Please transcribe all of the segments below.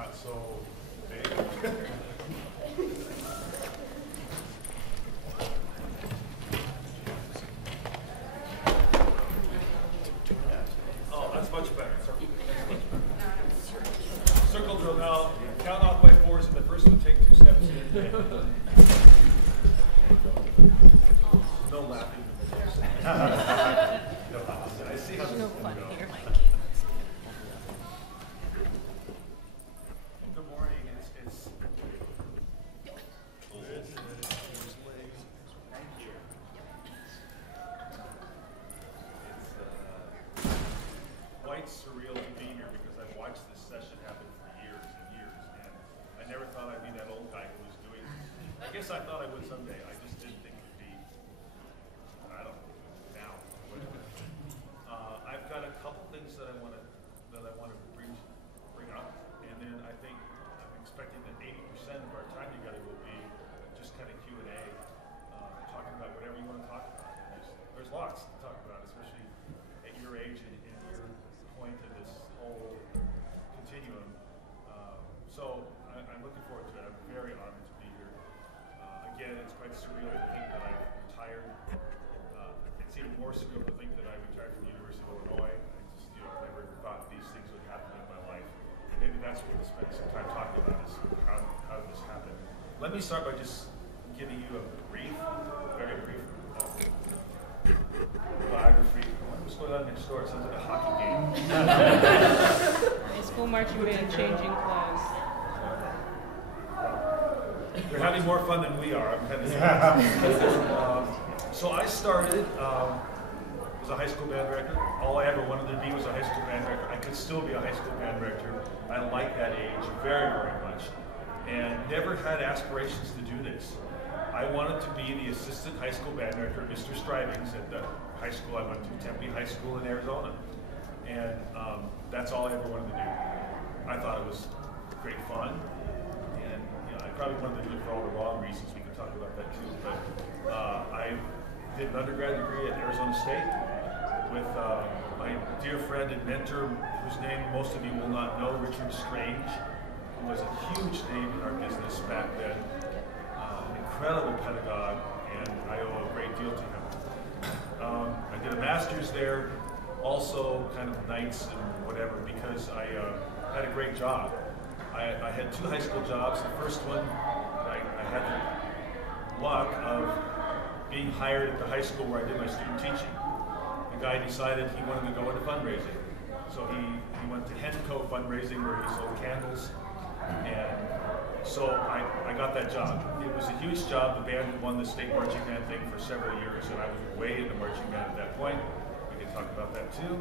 not so big. Oh, that's much better. Circle drill now. Count off by fours, and the first one take 2 steps in. No laughing. No, I see how this is going to go. Good morning. It's thank you. It's quite surreal to be here because I've watched this session happen for years and years, and I never thought I'd be that old guy who was doing this. I guess I thought I would someday. I just didn't think it would be, I don't know, now. I've got a couple things that I want to bring up, and then I think I'm expecting that 80% of our time together will be just kind of Q&A, talking about whatever you want to talk about. And there's lots to talk about, especially at your age and your point in this whole continuum. So I'm looking forward to it. I'm very honored to be here. Again, it's quite surreal to think that I've retired. It's even more surreal to think that I retired from the University of Illinois. I never thought these things would happen in my life. Maybe that's what we'll spend some time talking about is how did this happen. Let me start by just giving you a brief, very brief biography. What's going on next door? It sounds like a hockey game. High school marching band changing class. They're having more fun than we are. I'm kind of so I started as a high school band director. All I ever wanted to be was a high school band director. I could still be a high school band director. I like that age very, very much, and never had aspirations to do this. I wanted to be the assistant high school band director, Mr. Strivings, at the high school I went to, Tempe High School in Arizona, and that's all I ever wanted to do. I thought it was great fun, and I probably wanted to do it for all the wrong reasons. We can talk about that too. But I did an undergrad degree at Arizona State with my dear friend and mentor, whose name most of you will not know, Richard Strange, who was a huge name in our business back then. An incredible pedagogue, and I owe a great deal to him. I did a master's there, also kind of nights and whatever, because I had a great job. I had 2 high school jobs. The first one, I had the luck of being hired at the high school where I did my student teaching. The guy decided he wanted to go into fundraising. So he went to Henco fundraising where he sold candles. And so I got that job. It was a huge job. The band had won the state marching band thing for several years, and I was way into marching band at that point. We can talk about that too.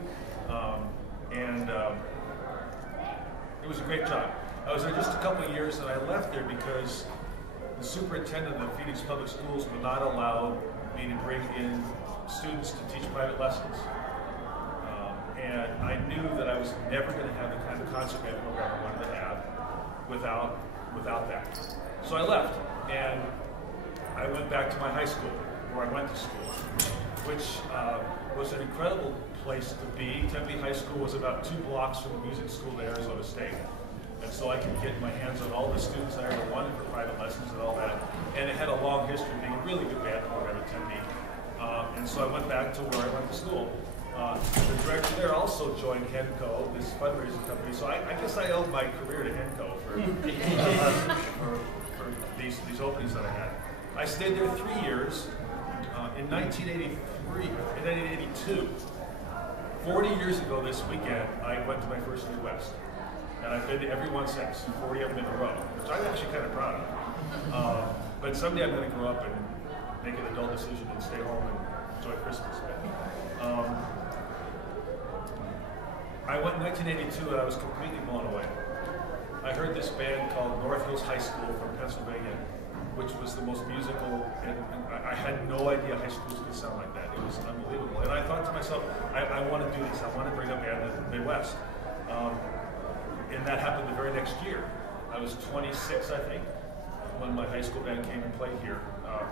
It was a great job. I was there just a couple of years, and I left there because the superintendent of Phoenix Public Schools would not allow me to bring in students to teach private lessons. And I knew that I was never going to have the kind of concert band program I wanted to have without that. So I left, and I went back to my high school, where I went to school, which was an incredible place to be. Tempe High School was about 2 blocks from the music school at Arizona State. And so I could get my hands on all the students I ever wanted for private lessons and all that. And it had a long history of being a really good band program at Tempe. And so I went back to where I went to school. The director there also joined Henco, this fundraising company. So I guess I owed my career to Henco for these openings that I had. I stayed there 3 years. In 1982, 40 years ago this weekend, I went to my first Midwest. And I've been to every one since, 40 of them in a row, which I'm actually kind of proud of. But someday I'm going to grow up and make an adult decision and stay home and enjoy Christmas. I went in 1982 and I was completely blown away. I heard this band called North Hills High School from Pennsylvania, which was the most musical, and I had no idea high schools could sound like that. It was unbelievable. And I thought to myself, I want to do this. I want to bring a band to the Midwest. And that happened the very next year. I was 26, I think, when my high school band came and played here.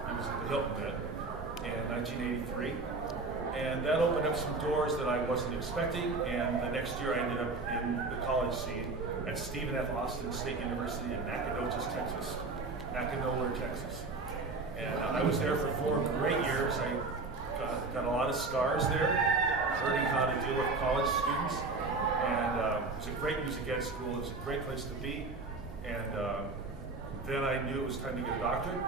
It was at the Hilton Bit in 1983. And that opened up some doors that I wasn't expecting. And the next year I ended up in the college scene at Stephen F. Austin State University in Nacogdoches, Texas. Nacogdoches, Texas. And I was there for 4 great years. I got a lot of scars there, learning how to deal with college students. And it was a great music ed school. It was a great place to be. And then I knew it was time to get a doctorate.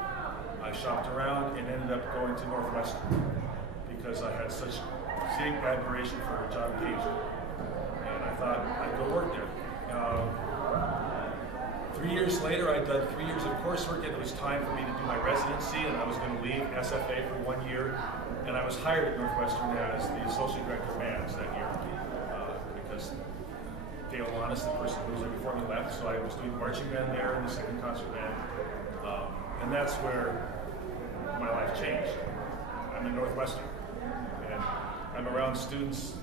I shopped around and ended up going to Northwestern because I had such deep admiration for John Peterson. And I thought I'd go work there. 3 years later, I'd done 3 years of coursework, and it was time for me to do my residency, and I was going to leave SFA for 1 year. And I was hired at Northwestern as the Associate Director of Bands that year because Dale Lanis, the person who was there before me, left, so I was doing marching band there and the second concert band. And that's where my life changed. I'm in Northwestern, and I'm around students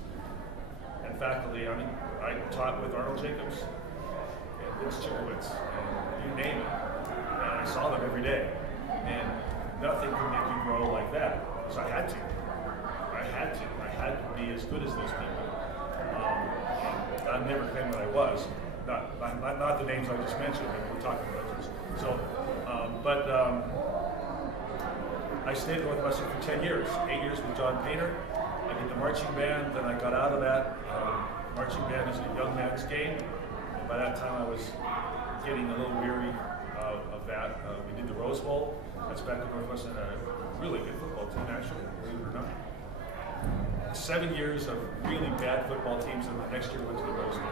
and faculty. I mean, I taught with Arnold Jacobs and Vince Chikowitz, and you name it. And I saw them every day. And nothing could make you grow like that. So I had to. I had to be as good as those people. I never claimed that I was. Not the names I just mentioned, but we're talking about those. So, I stayed at Northwestern for 10 years. 8 years with John Painter. I did the marching band, then I got out of that. Marching band is a young man's game. And by that time I was getting a little weary of that. We did the Rose Bowl. That's back at Northwestern. A really good football team, actually, believe it or not. 7 years of really bad football teams, and the next year went to the Rose Bowl.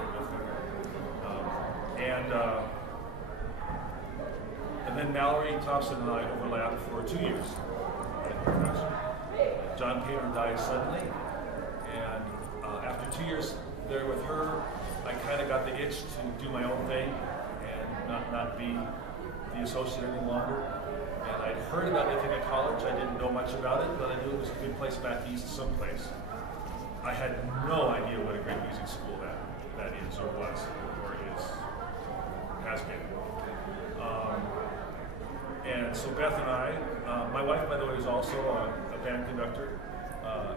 And then Mallory Thompson and I overlapped for 2 years at Northwestern. John Painter died suddenly, and after 2 years there with her, I kind of got the itch to do my own thing and not be the associate any longer. And I'd heard about Ithaca College. I didn't know much about it, but I knew it was a good place back east someplace. I had no idea what a great music school that is or was or has been. And so Beth and I, my wife, by the way, is also a band conductor,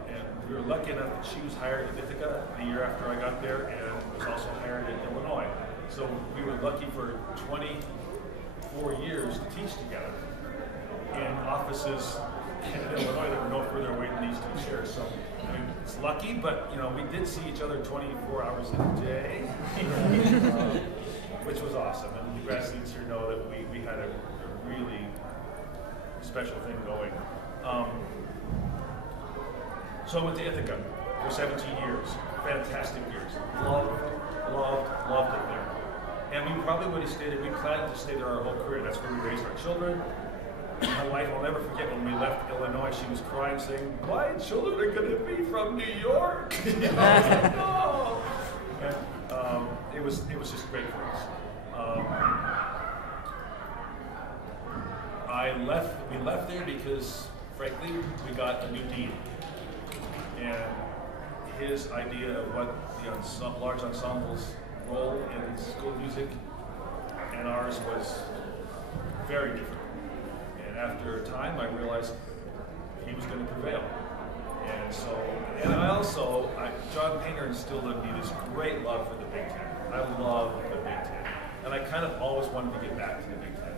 and we were lucky enough that she was hired at Ithaca the year after I got there, and was also hired in Illinois. So we were lucky for 24 years to teach together in offices in Illinois that were no further away than these 2 chairs. So I mean, it's lucky, but we did see each other 24 hours a day, which was awesome. And the grad students here know that we had a really special thing going. So I went to Ithaca for 17 years. Fantastic years. Loved it there. And we probably would have stayed there. We planned to stay there our whole career. That's where we raised our children. My wife, I'll never forget when we left Illinois, she was crying, saying, "My children are going to be from New York." No. And it was just great for us. We left there because, frankly, we got a new dean. And his idea of what the large ensembles role in school music and ours was very different. And after a time, I realized he was going to prevail. And so, John Painter instilled in me this great love for the Big Ten. I love the Big Ten. And I kind of always wanted to get back to the Big Ten.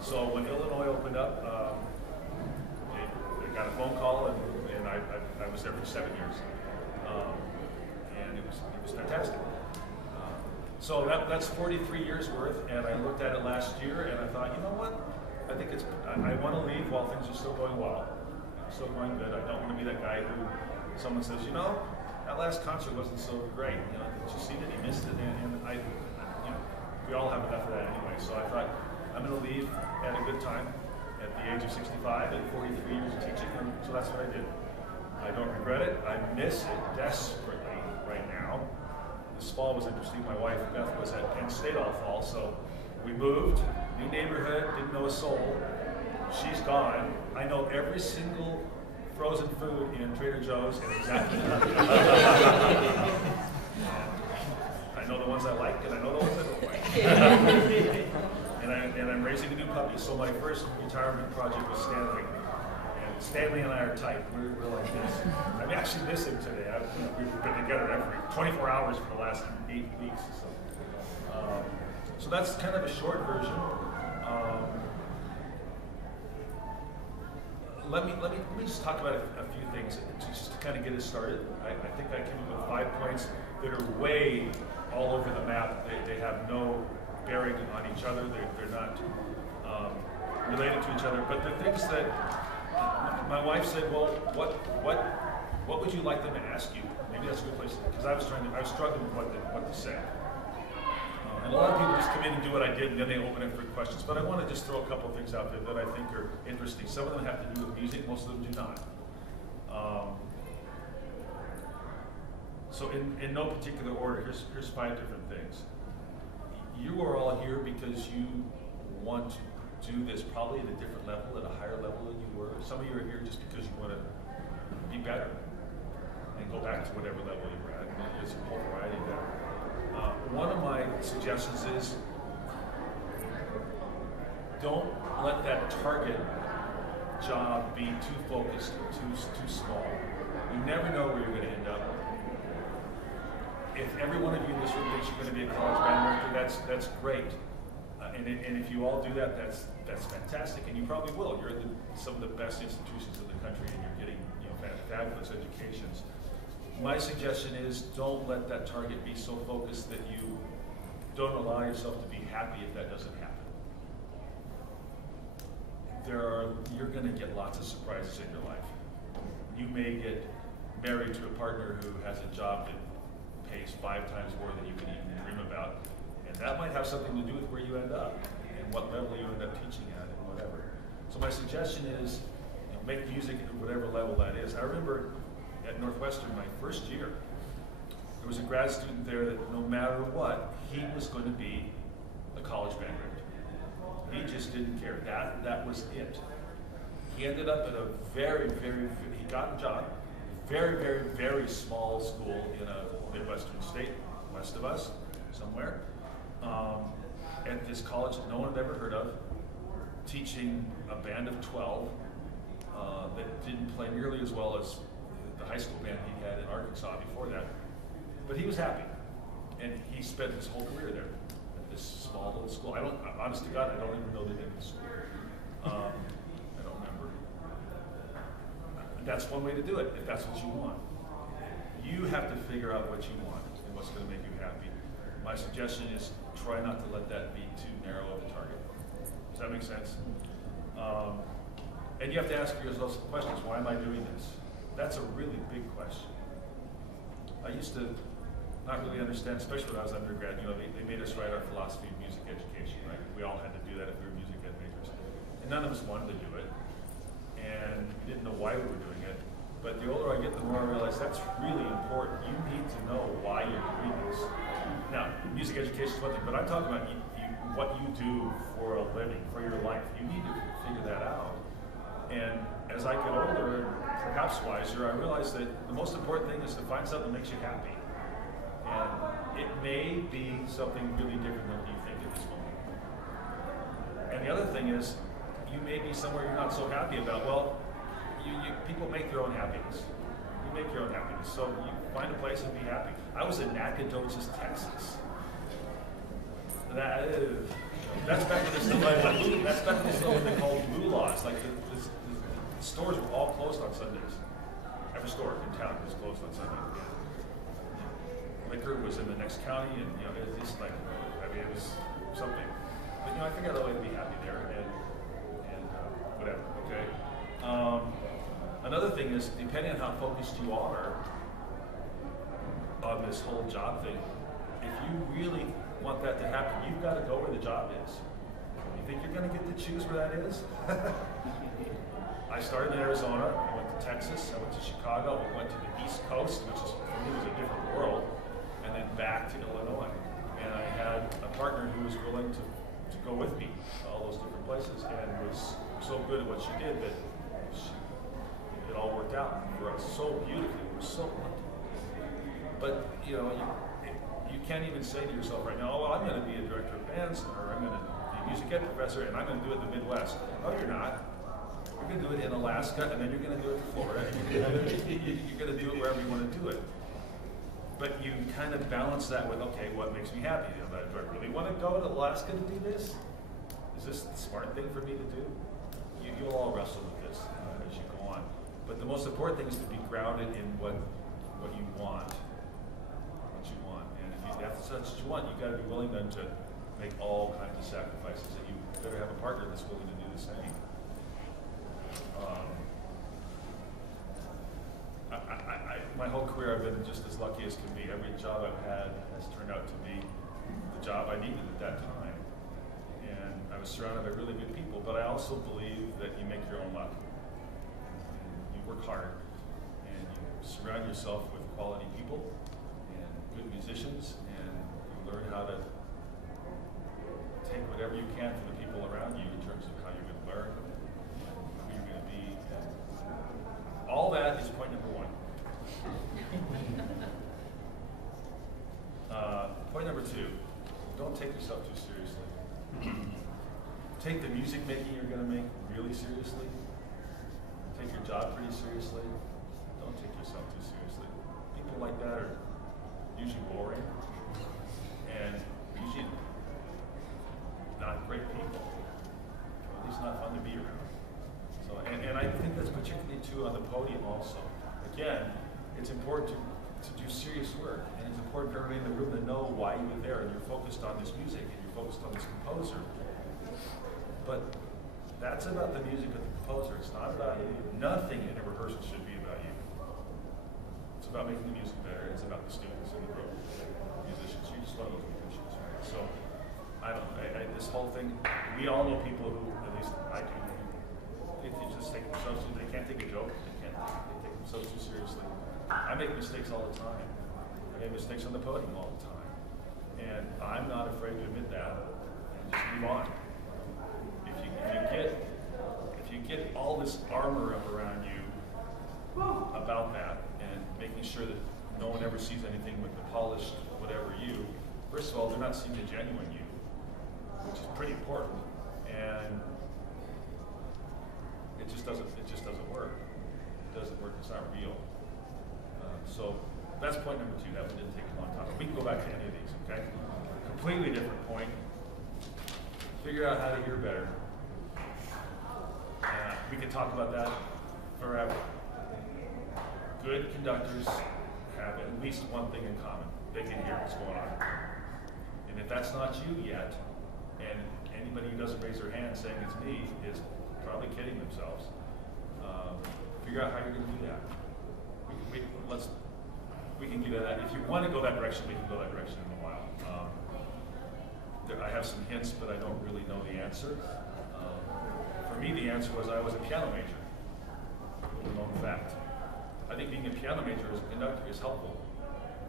So when Illinois opened up, I got a phone call, and I was there for 7 years. And it was fantastic. So that's 43 years worth, and I looked at it last year, and I thought, you know what? I think I want to leave while things are still going well. Still going good. I don't want to be that guy who someone says, that last concert wasn't so great. Did you see that? He missed it, and we all have enough of that anyway. So I thought, I'm going to leave at a good time at the age of 65 and 43 years of teaching, and so that's what I did. I don't regret it. I miss it desperately right now. This fall was interesting. My wife, Beth, was at Penn State all fall, so we moved, new neighborhood, didn't know a soul. She's gone. I know every single frozen food in Trader Joe's and exactly I know the ones I like, and I know the ones I don't like. and I'm raising a new puppy, so my first retirement project was Stanley. And Stanley and I are tight. We're like this. I'm actually missing today. We've been together every 24 hours for the last 8 weeks. So. So that's kind of a short version. Let me just talk about a few things just to kind of get us started. I think I came up with 5 points that are way all over the map. They have no bearing on each other. They're not related to each other. But the things that my wife said, well, what would you like them to ask you? Maybe that's a good place, because I was struggling with what to say. And a lot of people just come in and do what I did, and then they open it for questions. But I want to just throw a couple of things out there that I think are interesting. Some of them have to do with music, most of them do not. So in no particular order, here's 5 different things. You are all here because you want to do this probably at a different level, at a higher level than you were. Some of you are here just because you want to be better and go back to whatever level you were at. And there's a whole variety of that. One of my suggestions is don't let that target job be too focused, too small. You never know where you're going to end up. If every one of you in this room thinks you're going to be a college band director, that's great. And if you all do that, that's fantastic, and you probably will. You're in some of the best institutions in the country, and you're getting fabulous educations. My suggestion is don't let that target be so focused that you don't allow yourself to be happy if that doesn't happen. You're going to get lots of surprises in your life. You may get married to a partner who has a job that pays 5 times more than you can even dream about, and that might have something to do with where you end up and what level you end up teaching at and whatever. So my suggestion is, make music at whatever level that is. I remember at Northwestern, my first year, there was a grad student there that no matter what, he was going to be a college band director. He just didn't care. That was it. He ended up at a he got a job, very small school in a Midwestern state, west of us, somewhere, at this college that no one had ever heard of, teaching a band of 12 that didn't play nearly as well as the high school band he had in Arkansas before that. But he was happy, and he spent his whole career there at this small little school. Honest to God, I don't even know the name of the school. I don't remember. That's one way to do it, if that's what you want. You have to figure out what you want and what's going to make you happy. My suggestion is try not to let that be too narrow of a target. Does that make sense? And you have to ask yourself some questions. Why am I doing this? That's a really big question. I used to not really understand, especially when I was undergrad, they made us write our philosophy of music education, right? We all had to do that if we were music ed majors. And none of us wanted to do it, and didn't know why we were doing it. But the older I get, the more I realize that's really important. You need to know why you're doing this. Now, music education is one thing, but I'm talking about what you do for a living, for your life. You need to figure that out. And as I get older, and perhaps wiser, I realize that the most important thing is to find something that makes you happy. And it may be something really different than you think at this moment. And the other thing is, you may be somewhere you're not so happy about. Well, people make their own happiness. You make your own happiness. So you find a place and be happy. I was in Nacogdoches, Texas. That's back when there's still what they called blue laws. Like the stores were all closed on Sundays. Every store in town was closed on Sunday. Liquor was in the next county, and it was just like, it was something. But I figured out a way to be happy there, and whatever. Okay. Another thing is, depending on how focused you are on this whole job thing, if you really want that to happen, you've got to go where the job is. You think you're going to get to choose where that is? I started in Arizona, I went to Texas, I went to Chicago, I went to the East Coast, which is, for me, was a different world, and then back to Illinois. And I had a partner who was willing to go with me to all those different places, and was so good at what she did that it all worked out for us so beautifully. We were so lucky. But you can't even say to yourself right now, oh, well, I'm going to be a director of bands, or I'm going to be a music ed professor, and I'm going to do it in the Midwest. No, you're not. You're going to do it in Alaska, and then you're going to do it in Florida, and you're going to do it wherever you want to do it. but you kind of balance that with, okay, what makes me happy? You know, do I really want to go to Alaska to do this? Is this the smart thing for me to do? You'll all wrestle with this as you go on. But the most important thing is to be grounded in what you want. What you want. And if that's what you want, you've got to be willing then to make all kinds of sacrifices. And you better have a partner that's willing to do the same. My whole career I've been just as lucky as can be. Every job I've had has turned out to be the job I needed at that time. And I was surrounded by really good people, but I also believe that you make your own luck. You work hard, and you surround yourself with quality people and good musicians, and you learn how to take whatever you can from the people around you in terms of how you're going to learn, who you're going to be. And all that is point number one. Point number two, don't take yourself too seriously. Take the music making you're going to make really seriously. Take your job pretty seriously. Don't take yourself too seriously. People like that are usually boring and usually not great people. At least not fun to be around. So, and I think that's particularly true on the podium also. Again, it's important to do serious work, and it's important for everybody in the room to know why you were there and you're focused on this music and you're focused on this composer. But that's about the music of the composer. It's not about you. Nothing in a rehearsal should be about you. It's about making the music better. It's about the students in the room, musicians. You're just one of those musicians, right? So, I don't know. This whole thing, we all know people who, at least I do, they just take themselves, they can't take a joke. They take themselves too seriously. I make mistakes all the time. I make mistakes on the podium all the time. And I'm not afraid to admit that and just move on. If you get all this armor up around you about that and making sure that no one ever sees anything with the polished whatever you, first of all, they're not seeing the genuine you, which is pretty important. And it just doesn't work. It doesn't work. It's not real. So that's point number two. That one didn't take a long time. We can go back to any of these, okay? Completely different point. Figure out how to hear better. We could talk about that forever. Good conductors have at least one thing in common. They can hear what's going on. And if that's not you yet, and anybody who doesn't raise their hand saying it's me is probably kidding themselves. Figure out how you're going to do that. We can do that. If you want to go that direction, we can go that direction in a while. I have some hints, but I don't really know the answer. For me, the answer was I was a piano major. Little known fact. I think being a piano major as a conductor is helpful.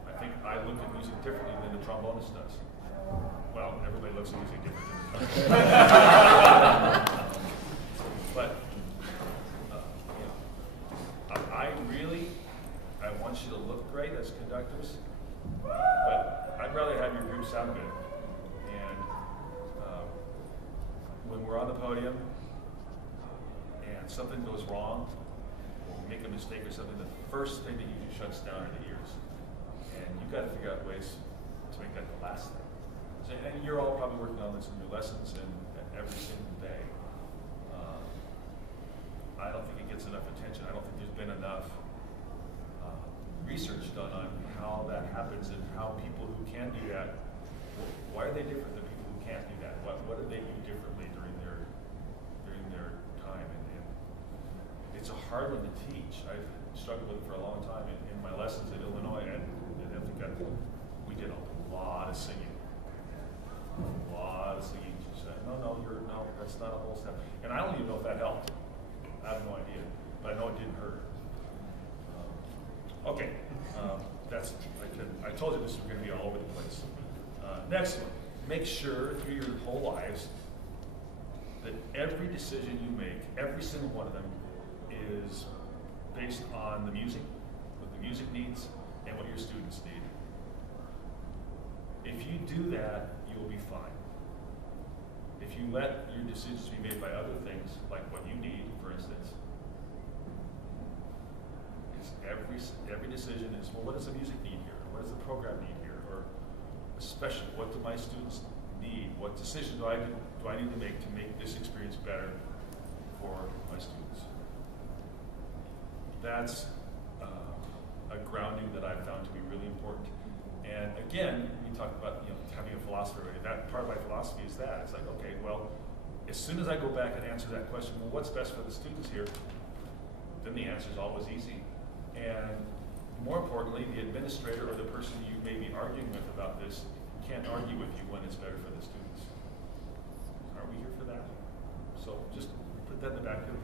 I think I look at music differently than the trombonist does. Well, everybody looks at music differently than the trombonist. But I want you to look great as conductors, but I'd rather have your group sound good. And when we're on the podium and something goes wrong, or we make a mistake or something, the first thing that you do shuts down are the ears. And you've got to figure out ways to make that the last thing. So, and you're all probably working on this in your lessons and every single day. I don't think it gets enough attention. I don't think there's been enough research done on how that happens and how people who can do that, why are they different than people who can't do that? What do they do differently during their time? And it's a hard one to teach. I've struggled with it for a long time. In my lessons in Illinois, and I think we did a lot of singing. A lot of singing. She said, no, that's not a whole step. And I don't even know if that helped. I have no idea, but I know it didn't hurt. Okay, I told you this was going to be all over the place. Next one, make sure through your whole lives that every decision you make, every single one of them, is based on the music, what the music needs, and what your students need. If you do that, you'll be fine. If you let your decisions be made by other things, like what you need, for instance, every decision is, well, what does the music need here? What what does the program need here? Or especially, what do my students need? What decision do I need to make this experience better for my students? That's a grounding that I've found to be really important. And again, we talked about having a philosophy already. That part of my philosophy is that it's like, okay, well, as soon as I go back and answer that question, well, what's best for the students here? Then the answer is always easy. And more importantly, the administrator or the person you may be arguing with about this can't argue with you when it's better for the students. Aren't we here for that? So just put that in the back of your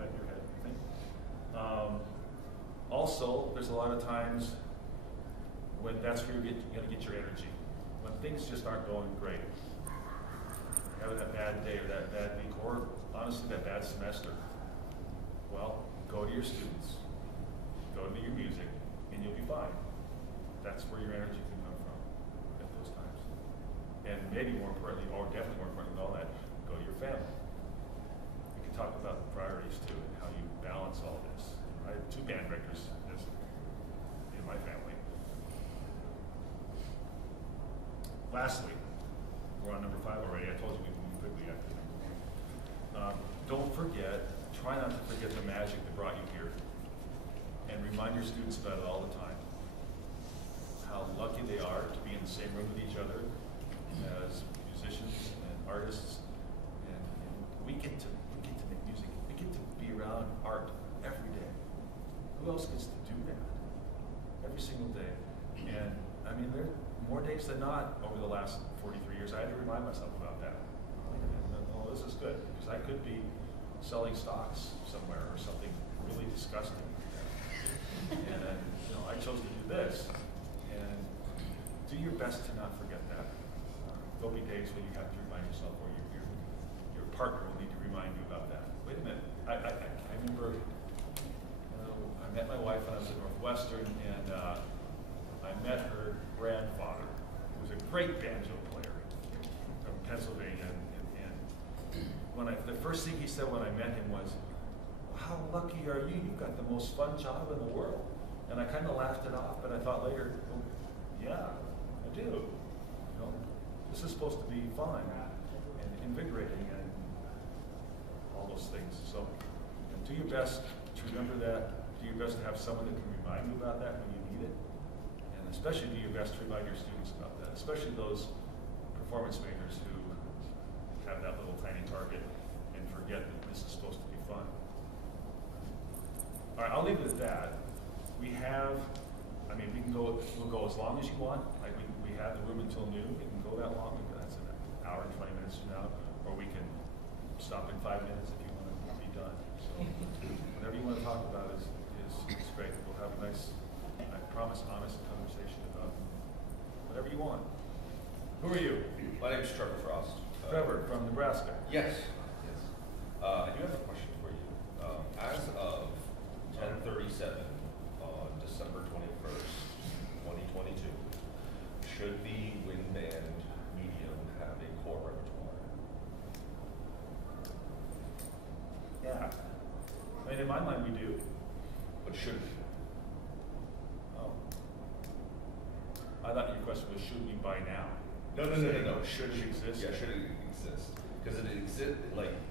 head, I think. Also, there's a lot of times when that's where you're going to get your energy. When things just aren't going great. Having that bad day or that bad week, or honestly that bad semester. Well, go to your students, go to your music, and you'll be fine. That's where your energy can come from at those times. And maybe more importantly, or definitely more importantly than all that, go to your family. We can talk about the priorities too and how you balance all this. I have 2 band directors in my family. Lastly, we're on number 5 already. I told you we moved quickly after number 1. Don't forget, try not to forget the magic that brought you here. And remind your students about it all the time. How lucky they are to be in the same room with each other as musicians and artists. And we get to make music. We get to be around art every day. Who else gets to do that? Every single day. And I mean, there are more days than not over the last 43 years. I had to remind myself about that. Wait a minute, no, this is good, because I could be selling stocks somewhere or something really disgusting. And I chose to do this. And do your best to not forget that. There'll be days when you have to remind yourself, or your partner will need to remind you about that. Wait a minute, I remember I met my wife when I was at Northwestern, and I met her grandfather, who was a great banjo player from Pennsylvania. And when the first thing he said when I met him was, well, how lucky are you? You've got the most fun job in the world. And I kind of laughed it off, but I thought later, well, yeah, I do. This is supposed to be fun and invigorating and all those things. So do your best to remember that. Do your best to have someone that can remind you about that when you need it. And especially do your best to remind your students about that, especially those performance majors who have that little tiny target and forget that this is supposed to be fun. All right, I'll leave it at that. We'll go as long as you want. Like we have the room until noon. We can go that long. That's an hour and 20 minutes from now. Or we can stop in 5 minutes if you want to be done. So whatever you want to talk about is great. We'll have a nice, I promise, honest conversation about whatever you want. Who are you? My name is Trevor Frost. Trevor from Nebraska. Yes. I do have a question for you. As of 10:37 on December 21st, 2022, should the wind band medium have a core repertoire? Yeah. I mean, in my mind, we do. But should we? Oh. I thought your question was, should we by now? No. Should it exist? Yeah, should it exist? Because it exists,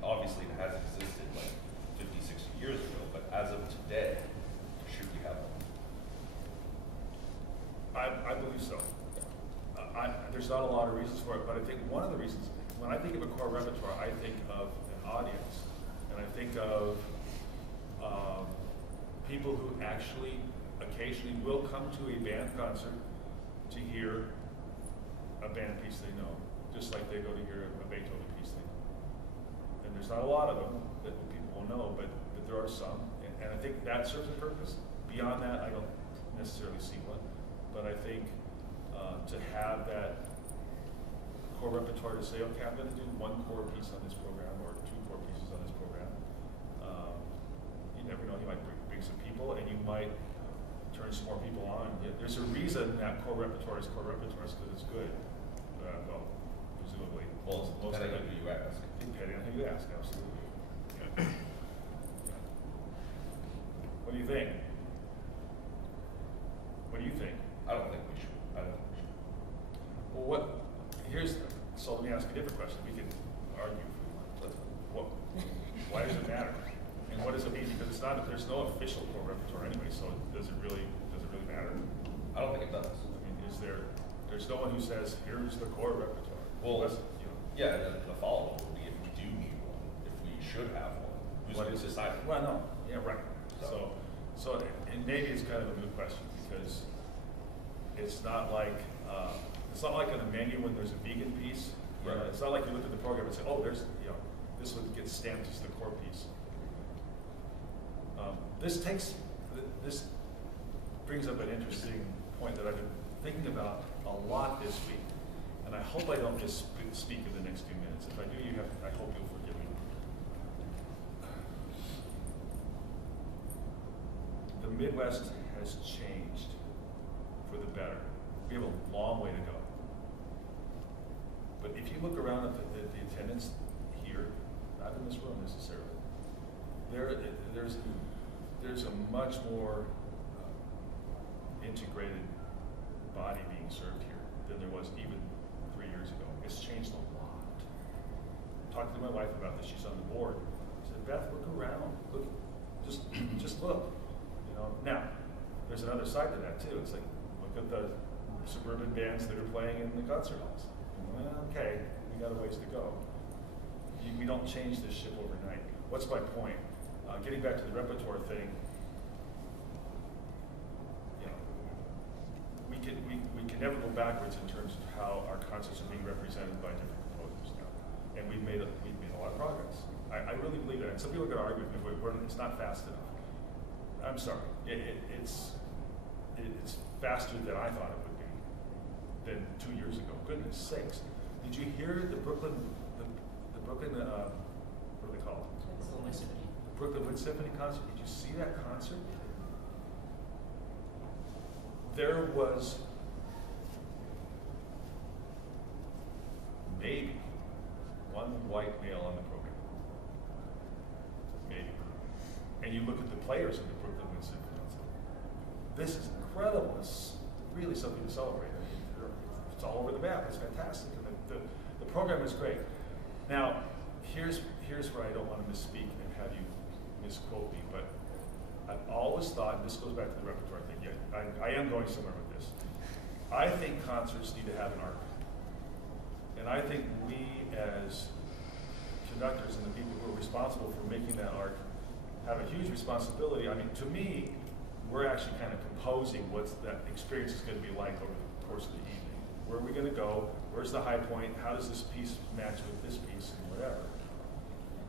obviously it has existed 50, 60 years ago, but as of today, should we have one? I believe so. There's not a lot of reasons for it, but I think one of the reasons, when I think of a core repertoire, I think of an audience, and I think of people who actually occasionally will come to a band concert to hear a band piece they know, just like they go to hear a Beethoven piece they know. And there's not a lot of them that people will know, but there are some, and I think that serves a purpose. Beyond that, I don't necessarily see one, but I think to have that core repertoire to say, okay, I'm going to do 1 core piece on this program or 2 core pieces on this program. You never know, you might bring some people, and you might turn some more people on. There's a reason that core repertoire is core repertoire, because it's good. Well, presumably. Well, depending on who you ask. Depending on who you ask, absolutely. Yeah. What do you think? What do you think? I don't think we should So let me ask a different question. We can argue if we want. But why does it matter? And what does it mean? Because it's not, there's no official core repertoire anyway, so does it really matter? I don't think it does. I mean, there's no one who says, here's the core repertoire. Well, Unless, you know, yeah, the follow-up would be if we do need one, if we should have one, who's going to decide? Well, no, yeah, right. So, and maybe it's kind of a moot question because it's not like on a menu when there's a vegan piece. Right. It's not like you look at the program and say, oh, there's, this one gets stamped as the core piece. This brings up an interesting point that I've been thinking about a lot this week, and I hope I don't just speak in the next few minutes. If I do, I hope you'll forgive me. The Midwest has changed for the better. We have a long way to go. But if you look around at the attendance here, not in this room necessarily, there's a much more integrated body being served here than there was even 3 years ago. It's changed a lot. Talking to my wife about this, she's on the board. I said, Beth, look around. Look, just look. Now, there's another side to that too. It's like, look at the suburban bands that are playing in the concert halls. Well, okay, we got a ways to go. We don't change this ship overnight. What's my point? Getting back to the repertoire thing, we can never go backwards in terms of how our concerts are being represented by different composers now, and we've made a lot of progress. I really believe that. And some people are going to argue with me, it's not fast enough. I'm sorry, it's faster than I thought it would be than 2 years ago. Goodness sakes! Did you hear the Brooklyn? What are they called? Brooklyn Wood Symphony concert. Did you see that concert? There was maybe one white male on the program. Maybe. And you look at the players of the Brooklyn Wood Symphony concert. This is incredible. It's really something to celebrate. I mean, it's all over the map. It's fantastic. And the program is great. Now, here's where I don't want to misspeak and have you misquote me, but I've always thought, and this goes back to the repertoire thing, I am going somewhere with this. I think concerts need to have an arc. And I think we as conductors and the people who are responsible for making that arc have a huge responsibility. I mean, to me, we're actually kind of composing what that experience is going to be like over the course of the evening. Where are we going to go? Where's the high point? How does this piece match with this piece and whatever?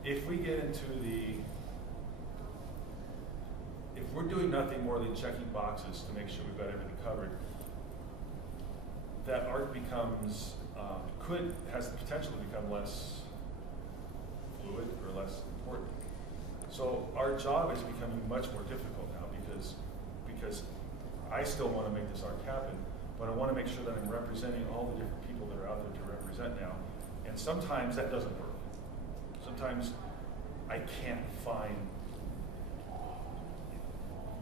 If we get into if we're doing nothing more than checking boxes to make sure we've got everything covered, that art becomes, has the potential to become less fluid or less important. So our job is becoming much more difficult now because I still want to make this art happen, but I want to make sure that I'm representing all the different people that are out there to represent now. And sometimes that doesn't work. Sometimes I can't find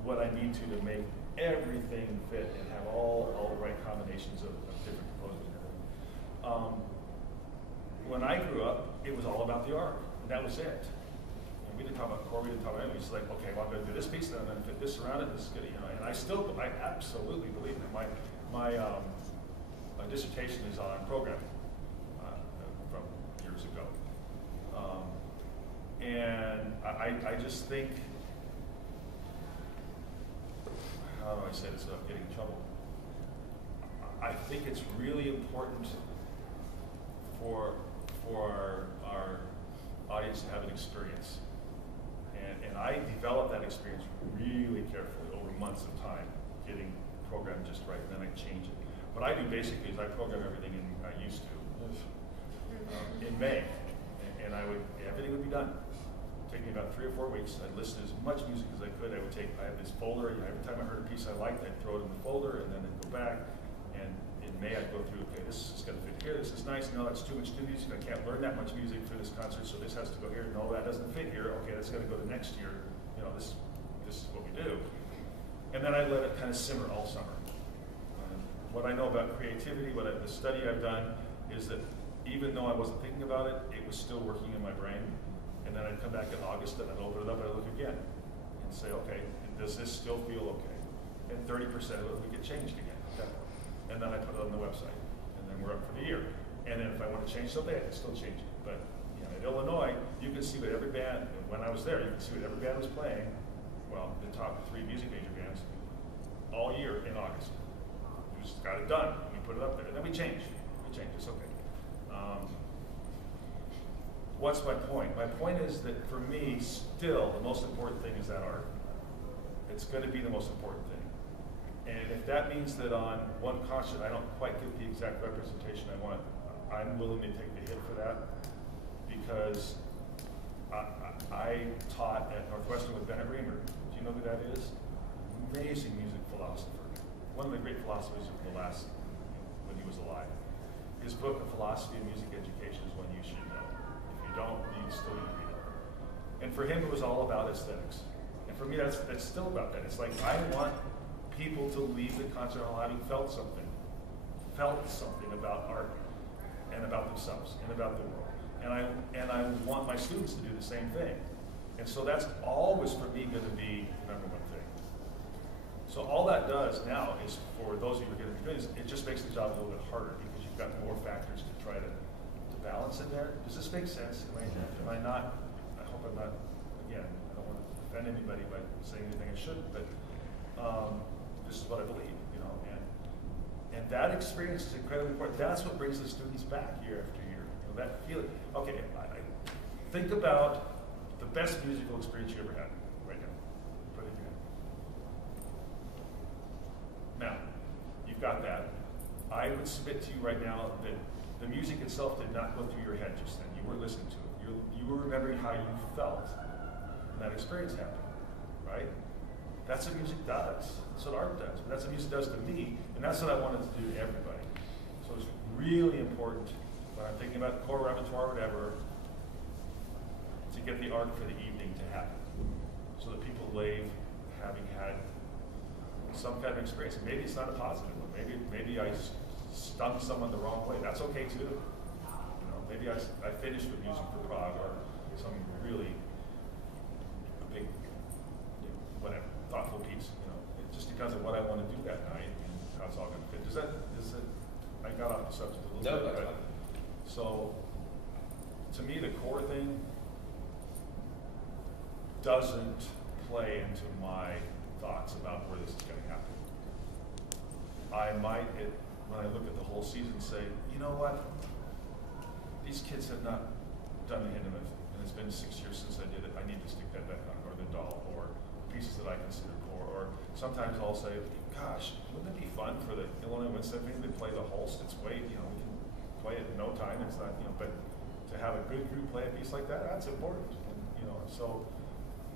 what I need to make everything fit and have all the right combinations of different composers and everything. When I grew up, it was all about the art, and that was it. And we didn't talk about core, we didn't talk about anything. We just like, okay, well, I'm going to do this piece, then I'm going to fit this around it, this is good, And I absolutely believe that my dissertation is on programming from years ago. And I just think, how do I say this without getting in trouble? I think it's really important for our audience to have an experience. And I developed that experience really carefully over months of time, getting programmed just right, and then I change it. What I do basically is I program everything I used to in May, and everything would be done. Take me about 3 or 4 weeks. I'd listen to as much music as I could. I had this folder. Every time I heard a piece I liked, I'd throw it in the folder, and then I'd go back. And in May, I'd go through, okay, this is going to fit here. This is nice. No, that's too much new music. I can't learn that much music for this concert, so this has to go here. No, that doesn't fit here. Okay, that's going to go to next year. This is what we do. And then I let it kind of simmer all summer. What I know about creativity, the study I've done, is that even though I wasn't thinking about it, it was still working in my brain. And then I'd come back in August and I'd open it up and I'd look again and say, okay, does this still feel okay? And 30% of it would get changed again. And then I put it on the website. And then we're up for the year. And then if I want to change something, I can still change it. But you know, in Illinois, you can see what every band, when I was there, you can see what every band was playing, well, the top 3 music major bands, all year in August. We just got it done. We put it up there. And then we change. It's okay. What's my point? My point is that for me, still, the most important thing is that art. It's going to be the most important thing. And if that means that on one concert I don't quite get the exact representation I want, I'm willing to take the hit for that, because I taught at Northwestern with Bennett Reamer. Do you know who that is? Amazing music philosopher. One of the great philosophers of the last, when he was alive. His book, A Philosophy of Music Education, is one you should know. If you don't, you still need to read it. And for him, it was all about aesthetics. And for me, that's still about that. It's like, I want people to leave the concert hall having felt something about art, and about themselves, and about the world. And I want my students to do the same thing. And so that's always, for me, going to be the #1 thing. So all that does now is, for those of you who are going to be doing this, it just makes the job a little bit harder, because you've got more factors to try to balance in there. Does this make sense? Am I not? I hope I'm not. Again, I don't want to offend anybody by saying anything I shouldn't, but this is what I believe, you know. And that experience is incredibly important. That's what brings the students back year after year. You know, that feeling. Okay, think about the best musical experience you ever had right now. Put it in your hand. Now, you've got that. I would submit to you right now that the music itself did not go through your head just then. You were listening to it. You were remembering how you felt when that experience happened, right? That's what music does. That's what art does. That's what music does to me, and that's what I wanted to do to everybody. So it's really important when I'm thinking about core repertoire or whatever, to get the art for the evening to happen, so that people leave having had some kind of experience. And maybe it's not a positive one. Maybe I stung someone the wrong way. That's okay too. You know, maybe I finished with Music for Prague or some really big, whatever, thoughtful piece. You know, it just depends on what I want to do that night and how it's all going to fit. Does it? I got off the subject a little bit. But, so, to me, the core thing doesn't play into my thoughts about where this is going to happen. I might, when I look at the whole season, say, you know what? These kids have not done the Hindemuth, and it's been 6 years since I did it. I need to stick that back on, or the doll, or pieces that I consider core. Or sometimes I'll say, gosh, wouldn't it be fun for the Illinois Wind Symphony to play the Holst? It's way, you know, we can play it in no time. It's not, you know, but to have a good group play a piece like that, that's important. And, you know, so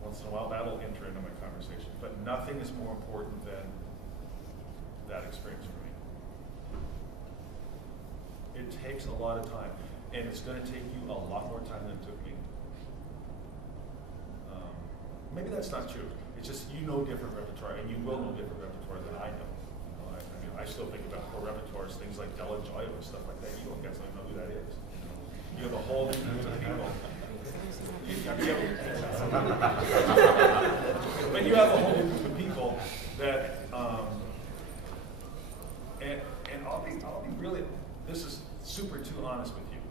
once in a while that'll enter into my conversation. But nothing is more important than that experience for me. It takes a lot of time, and it's going to take you a lot more time than it took me. Maybe that's not true. It's just you know different repertoire, and you will know different repertoire than I know. You know, I mean, I still think about core repertoires, things like Della Gioia and stuff like that. You don't guys don't even know who that is. You have a whole new group of people. But you have a whole new group of people that, and I'll be really, this is super too honest with you.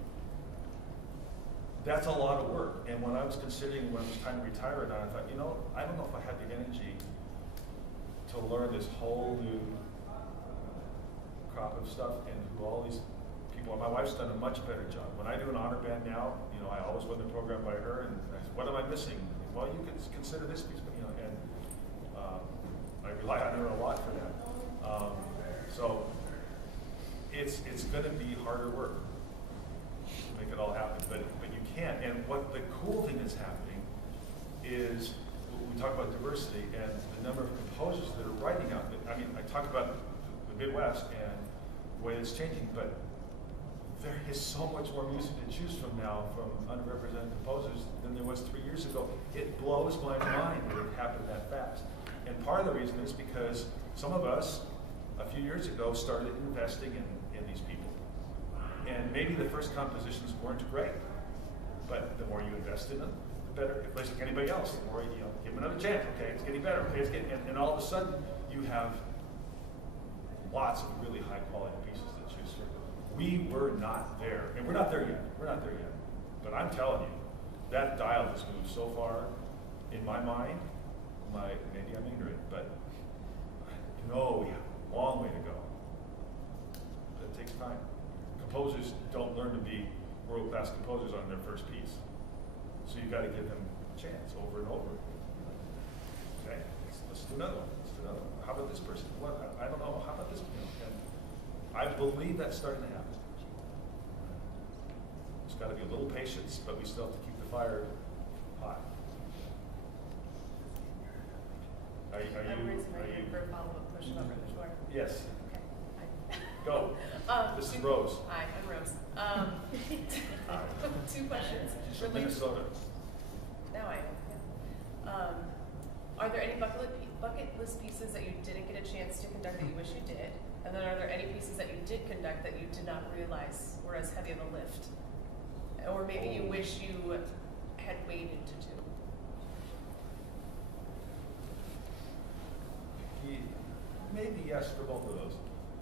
That's a lot of work. And when I was considering when it was time to retire, I thought, you know, I don't know if I have the energy to learn this whole new crop of stuff and who all these people. My wife's done a much better job. When I do an honor band now, you know, I always win the program by her, and I said, what am I missing? Well, you can consider this piece, but you know, and I rely on her a lot for that. So it's going to be harder work to make it all happen, but you can. And what the cool thing that's happening is, we talk about diversity and the number of composers that are writing out. I mean, I talk about the Midwest and the way it's changing, but there is so much more music to choose from now from underrepresented composers than there was 3 years ago. It blows my mind that it happened that fast. And part of the reason is because some of us, a few years ago, started investing in these people. And maybe the first compositions weren't great, but the more you invest in them, the better. It's like anybody else. The more give them another chance. Okay, it's getting better. Okay, it's getting, and all of a sudden you have lots of really high quality pieces to choose from. We were not there, and we're not there yet. We're not there yet. But I'm telling you, that dial has moved so far in my mind. Maybe I'm ignorant, but I know we have a long way to go. But it takes time. Composers don't learn to be world-class composers on their first piece. So you've got to give them a chance over and over. Okay, let's do another one. Let's do another one. How about this person? What? I don't know. How about this? And I believe that's starting to happen. There's got to be a little patience, but we still have to keep the fire hot. Are you for a follow-up question about repertoire? Yes. Okay. Go. This is Rose. Hi, I'm Rose. Two questions. She's from Minnesota. Now I am. Are there any bucket list pieces that you didn't get a chance to conduct that you wish you did? And then are there any pieces that you did conduct that you did not realize were as heavy of a lift? Or maybe you wish you had waited to do? Maybe yes for both of those.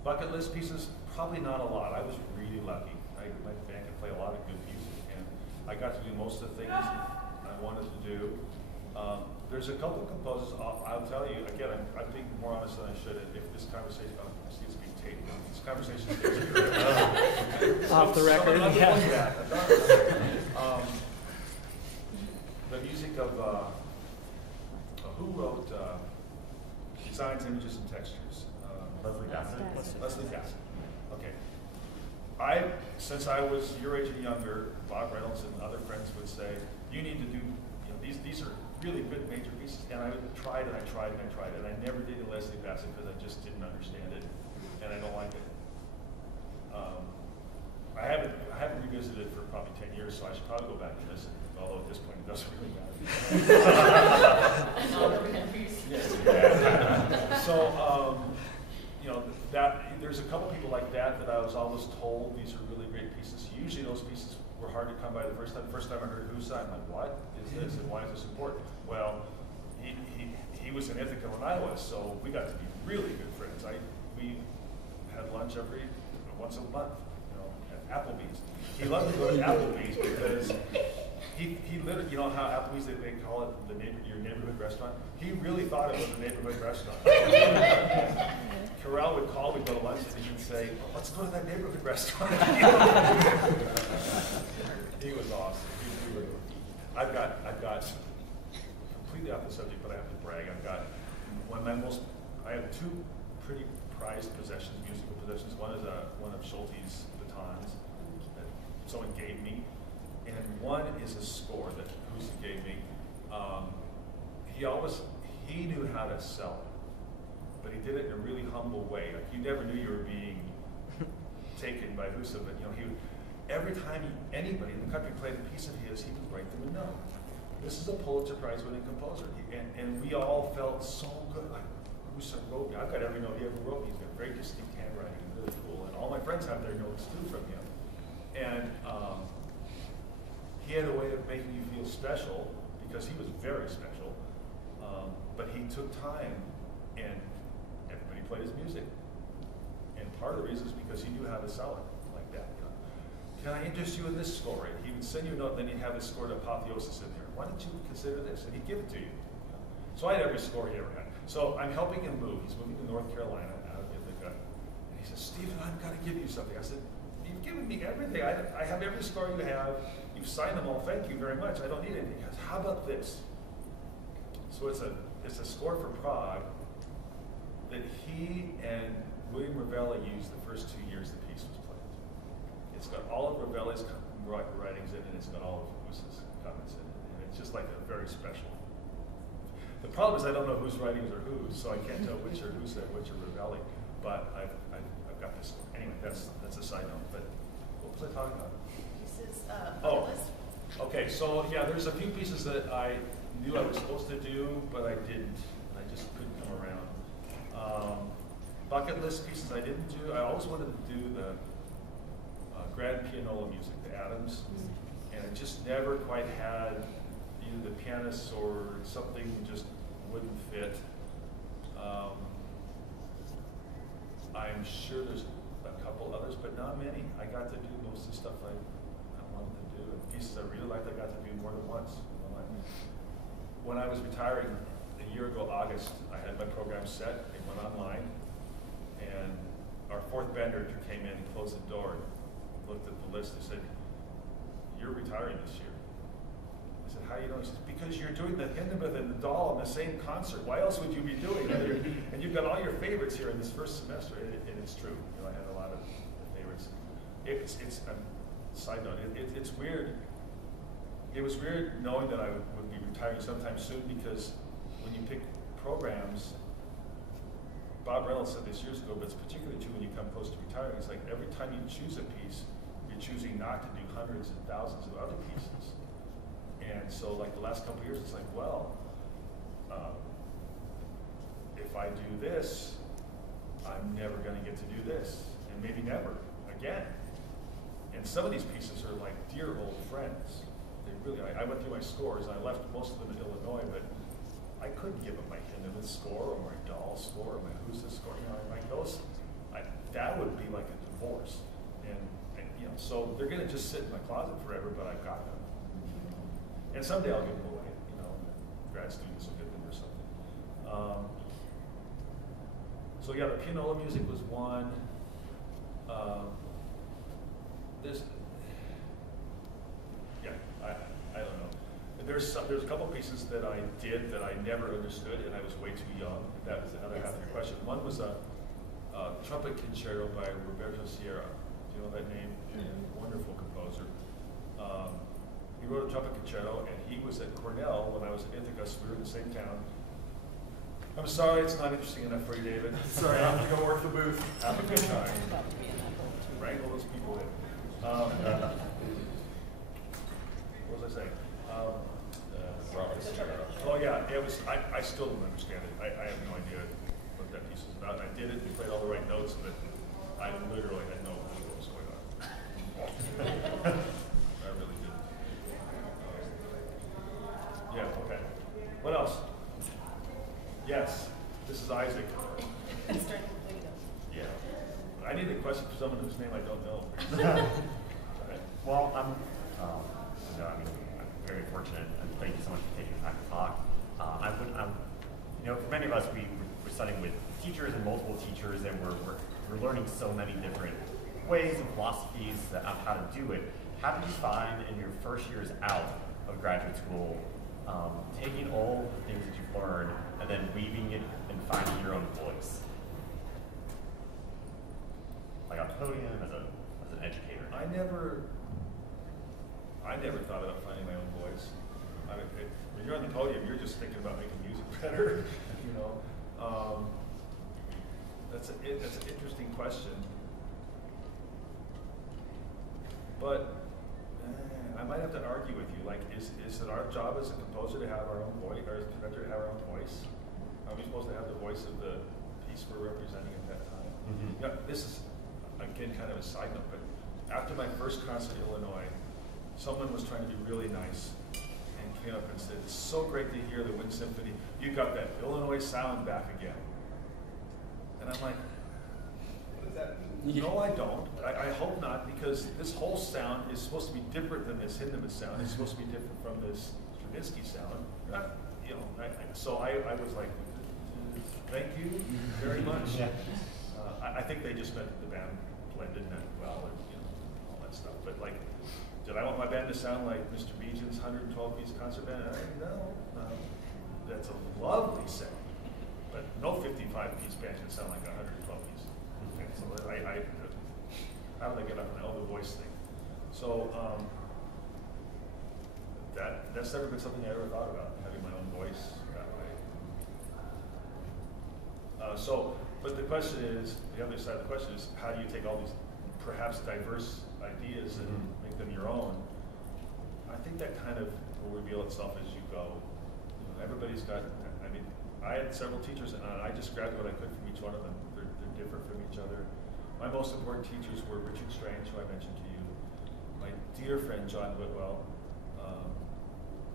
Bucket list pieces, probably not a lot. I was really lucky. My band could play a lot of good music, and I got to do most of the things I wanted to do. There's a couple of composers, I'll tell you, again, I'm being more honest than I should. If this conversation, excuse me, tape, this conversation is off the record, yeah. The music of, who wrote Signs, Images, and Textures? Leslie Bassett. Leslie Bassett. Okay. Since I was your age and younger, Bob Reynolds and other friends would say, you need to do, these are really good major pieces. And I tried and I tried and I tried, and I never did a Leslie Bassett because I just didn't understand it, and I don't like it. I haven't revisited it for probably 10 years, so I should probably go back and listen, although at this point it doesn't really matter. So, there's a couple people like that I was always told these are really great pieces. Usually those pieces were hard to come by the first time. The first time I heard Husa, I'm like, what is this and why is this important? Well, he was in Ithaca when I was, so we got to be really good friends. We had lunch once a month, at Applebee's. He loved to go to Applebee's because he literally, you know how Applebee's, they call it your neighborhood restaurant? He really thought it was a neighborhood restaurant. Carell would call, we'd go to lunch, and he'd say, let's go to that neighborhood restaurant. He was awesome. I've got, completely off the subject, but I have to brag. I have two pretty prized possessions, musical possessions. One is one of Schulte's batons that someone gave me, and one is a score that Husa gave me. He knew how to sell it, but he did it in a really humble way. Like you never knew you were being taken by Husa, but every time anybody in the country played a piece of his, he would write them a note. This is a Pulitzer Prize winning composer, and we all felt so good. Like Husa wrote me. I've got every note he ever wrote me. He's got very distinct handwriting, really cool, and all my friends have their notes too from him. And he had a way of making you feel special because he was very special. But he took time, and everybody played his music. And part of the reason is because he knew how to sell it like that. Can I interest you in this score? And he would send you a note, and then he'd have his score to Apotheosis in there. Why don't you consider this? And he'd give it to you. So I had every score he ever had. So I'm helping him move. He's moving to North Carolina out of Ithaca. And he says, Stephen, I've got to give you something. I said, you've given me everything. I have every score you have. You've signed them all. Thank you very much. I don't need anything. He goes, how about this? So it's a score for Prague that he and William Ravelli used the first 2 years the piece was played. It's got all of Ravelli's writings in it, and it's got all of Husa's comments in it. And it's just like a very special. The problem is I don't know whose writings are whose, so I can't tell which are Husa and which are Ravelli. But I've got this one. Anyway, that's a side note. But what was I talking about? Pieces, list? Okay, so yeah, there's a few pieces that I knew I was supposed to do, but I didn't. I just couldn't come around. Bucket list pieces I didn't do. I always wanted to do the grand pianola music, the Adams, and it just never quite had either the pianist or something just wouldn't fit. I'm sure there's a couple others, but not many. I got to do most of the stuff I wanted to do, and pieces I really liked I got to do more than once. You know, when I was retiring a year ago, August, I had my program set. It went online, and our fourth band director came in and closed the door and looked at the list and said, "You're retiring this year." I said, "How do you know?" He says, "Because you're doing the Hindemith and the Doll in the same concert. Why else would you be doing it? And you've got all your favorites here in this first semester." And it's true. You know, I had a lot of favorites. It's side note. It's weird. It was weird knowing that I would be retiring sometime soon, because when you pick programs, Bob Reynolds said this years ago, but it's particularly true when you come close to retiring. It's like every time you choose a piece, you're choosing not to do hundreds and thousands of other pieces. And so, like the last couple of years, it's like, well, if I do this, I'm never going to get to do this, and maybe never again. And some of these pieces are like dear old friends. They really. I went through my scores, and I left most of them in Illinois, but I couldn't give them my Hindemith score or my Doll score or my Who's This score. You know, like those, that would be like a divorce. And you know, so they're going to just sit in my closet forever, but I've got them. And someday I'll give them away. You know, grad students will get them or something. So yeah, the pianola music was one. I don't know. There's a couple pieces that I did that I never understood, and I was way too young. That was the other half of your question. One was a trumpet concerto by Roberto Sierra. Do you know that name? Wonderful composer. He wrote a trumpet concerto, and he was at Cornell when I was at Ithaca. We were in the same town. I'm sorry, it's not interesting enough for you, David. Sorry, I have to go work the booth. Have a good time. Wrangle those people in. What was I saying? Oh yeah, it was. I still don't understand it. I have no idea what that piece is about. I did it. We played all the right notes, but I literally had no clue what was going on. I really didn't. Yeah. Okay. What else? Yes. This is Isaac. Yeah. I need a question for someone whose name I don't know. Okay. Well, I'm very fortunate, and thank you so much for taking the time to talk. For many of us, we're studying with teachers and multiple teachers, and we're learning so many different ways and philosophies of how to do it. How did you find in your first years out of graduate school, taking all the things that you've learned and then weaving it and finding your own voice? Like on podium, as an educator. I never thought about finding my own voice. When you're on the podium, you're just thinking about making music better. You know, that's an interesting question. But I might have to argue with you. Like, is it our job as a composer to have our own voice, or as a conductor to have our own voice? Are we supposed to have the voice of the piece we're representing at that time? Mm-hmm. Yeah, this is again kind of a side note, but after my first concert in Illinois, someone was trying to be really nice and came up and said, "It's so great to hear the Wind Symphony. You got that Illinois sound back again." And I'm like, What does that mean? no, I don't. I hope not, because this whole sound is supposed to be different than this Hindemith sound. It's supposed to be different from this Stravinsky sound. So I was like, thank you very much. Yeah. I think they just meant the band blended that well, and all that stuff. But like, did I want my band to sound like Mr. Beejan's 112-piece concert band? No. That's a lovely sound, but no 55-piece band can sound like a 112-piece. Okay, so how do they get up and the voice thing? So that's never been something I ever thought about, having my own voice that way. But the question is, the other side of the question is, how do you take all these perhaps diverse ideas and make them your own? I think that kind of will reveal itself as you go. Everybody's got, I had several teachers, and I just grabbed what I could from each one of them. They're different from each other. My most important teachers were Richard Strange, who I mentioned to you, my dear friend John Whitwell.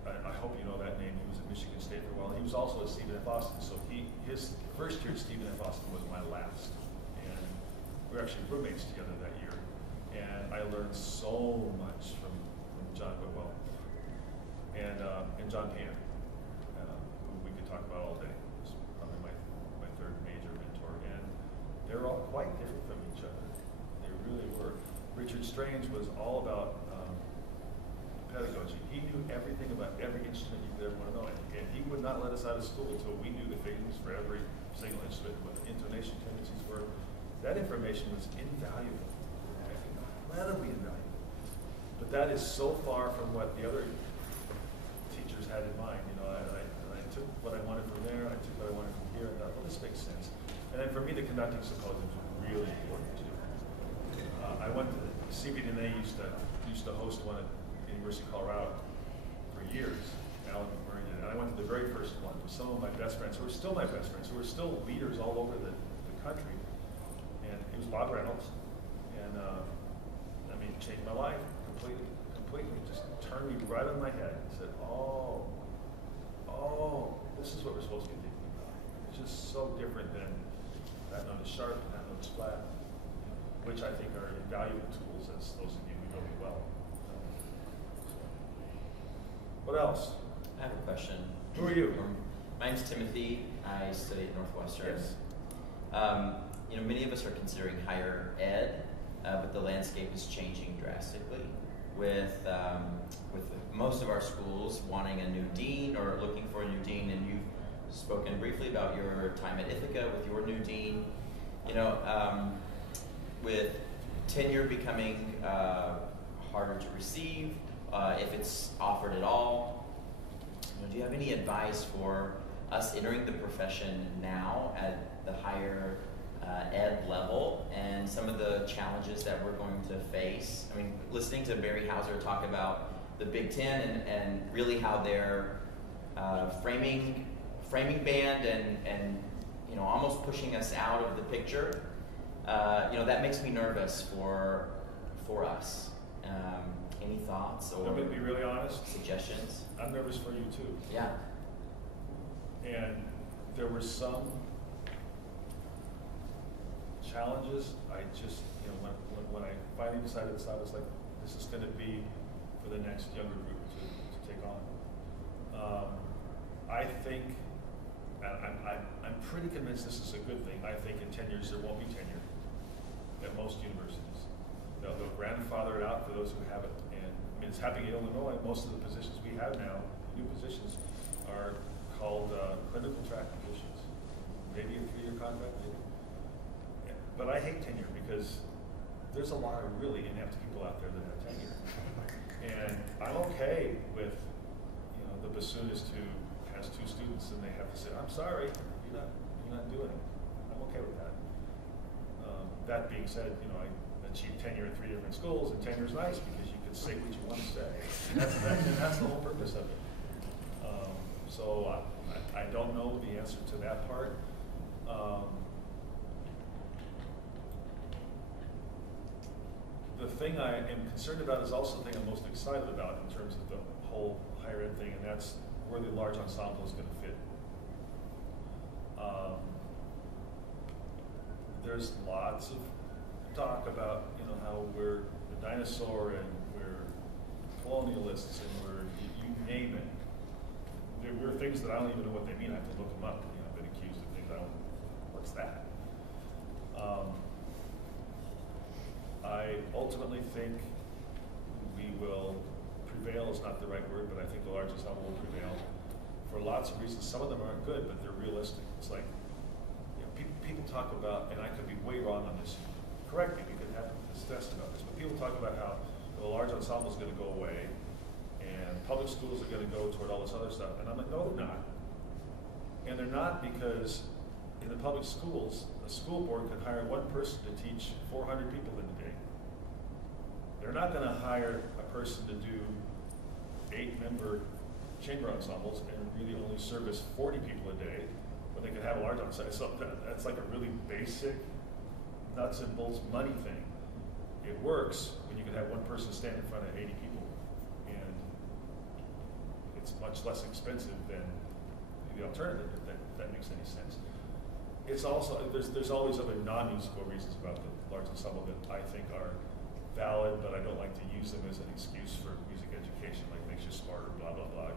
I hope you know that name. He was at Michigan State for a while. He was also at Stephen F. Austin, so his first year at Stephen F. Austin was my last. And we were actually roommates together that year. And I learned so much from John Whitwell and John Pan, who we could talk about all day. He's probably my third major mentor. And they're all quite different from each other. They really were. Richard Strange was all about pedagogy. He knew everything about every instrument you could ever want to know. And he would not let us out of school until we knew the figures for every single instrument, what the intonation tendencies were. That information was invaluable. Incredibly invaluable. But that is so far from what the other teachers had in mind. You know, I took what I wanted from there, I took what I wanted from here, and thought, well, this makes sense. And then for me, the conducting symposiums were really important too. I went to CBDNA used to host one at the University of Colorado for years. Alan McMurray did, and I went to the very first one with some of my best friends, who are still my best friends, who are still leaders all over the country. And it was Bob Reynolds, and I mean, it changed my life completely. Just turned me right on my head and said, oh, this is what we're supposed to be thinking about. It's just so different than that note is sharp and that note is flat, which I think are invaluable tools, as those of you who know me well. What else? I have a question. Who are you? My name's Timothy. I study at Northwestern. Yes. You know, many of us are considering higher ed, but the landscape is changing drastically with most of our schools wanting a new dean or looking for a new dean, and you've spoken briefly about your time at Ithaca with your new dean. You know, with tenure becoming harder to receive, if it's offered at all, you know, do you have any advice for us entering the profession now at the higher ed level and some of the challenges that we're going to face? I mean, listening to Barry Hauser talk about the Big Ten and really how they're framing band and you know, almost pushing us out of the picture. You know, that makes me nervous for us. Any thoughts or I'm going to be really honest. Suggestions? I'm nervous for you too. Yeah. And there were some challenges. I just, you know, when I finally decided this, I was like, this is going to be for the next younger group to take on. I think, and I'm pretty convinced this is a good thing. I think in 10 years there won't be tenure at most universities. They'll grandfather it out for those who have it. And I mean, it's happening in Illinois. Most of the positions we have now, new positions, are called clinical track positions. Maybe a 3-year contract, maybe. But I hate tenure because there's a lot of really inept people out there that have tenure. And I'm okay with, you know, the bassoonist who has 2 students and they have to say, I'm sorry, you're not doing it. I'm okay with that. That being said, you know, I achieved tenure at 3 different schools, and tenure is nice because you can say what you want to say. And that's the whole purpose of it. So I don't know the answer to that part. The thing I am concerned about is also the thing I'm most excited about in terms of the whole higher ed thing, and that's where the large ensemble is going to fit. There's lots of talk about, you know, how we're the dinosaur and we're colonialists and we're, you name it. There are things that I don't even know what they mean. I have to look them up. You know, I've been accused of things I don't know. What's that? I ultimately think we will prevail is not the right word, but I think the large ensemble will prevail for lots of reasons. Some of them aren't good, but they're realistic. It's like, you know, people talk about, and I could be way wrong on this. Correct me, we could have discussed about this, but people talk about how the large ensemble is going to go away, and public schools are going to go toward all this other stuff. And I'm like, no, they're not. And they're not because in the public schools, a school board could hire one person to teach 400 people in a day. They're not going to hire a person to do 8-member chamber ensembles and really only service 40 people a day, when they could have a large ensemble. So that's like a really basic nuts and bolts money thing. It works when you can have one person stand in front of 80 people, and it's much less expensive than the alternative, if that makes any sense. It's also, there's always other non-musical reasons about the large ensemble that I think are valid, but I don't like to use them as an excuse for music education, like makes you smarter, blah, blah, blah.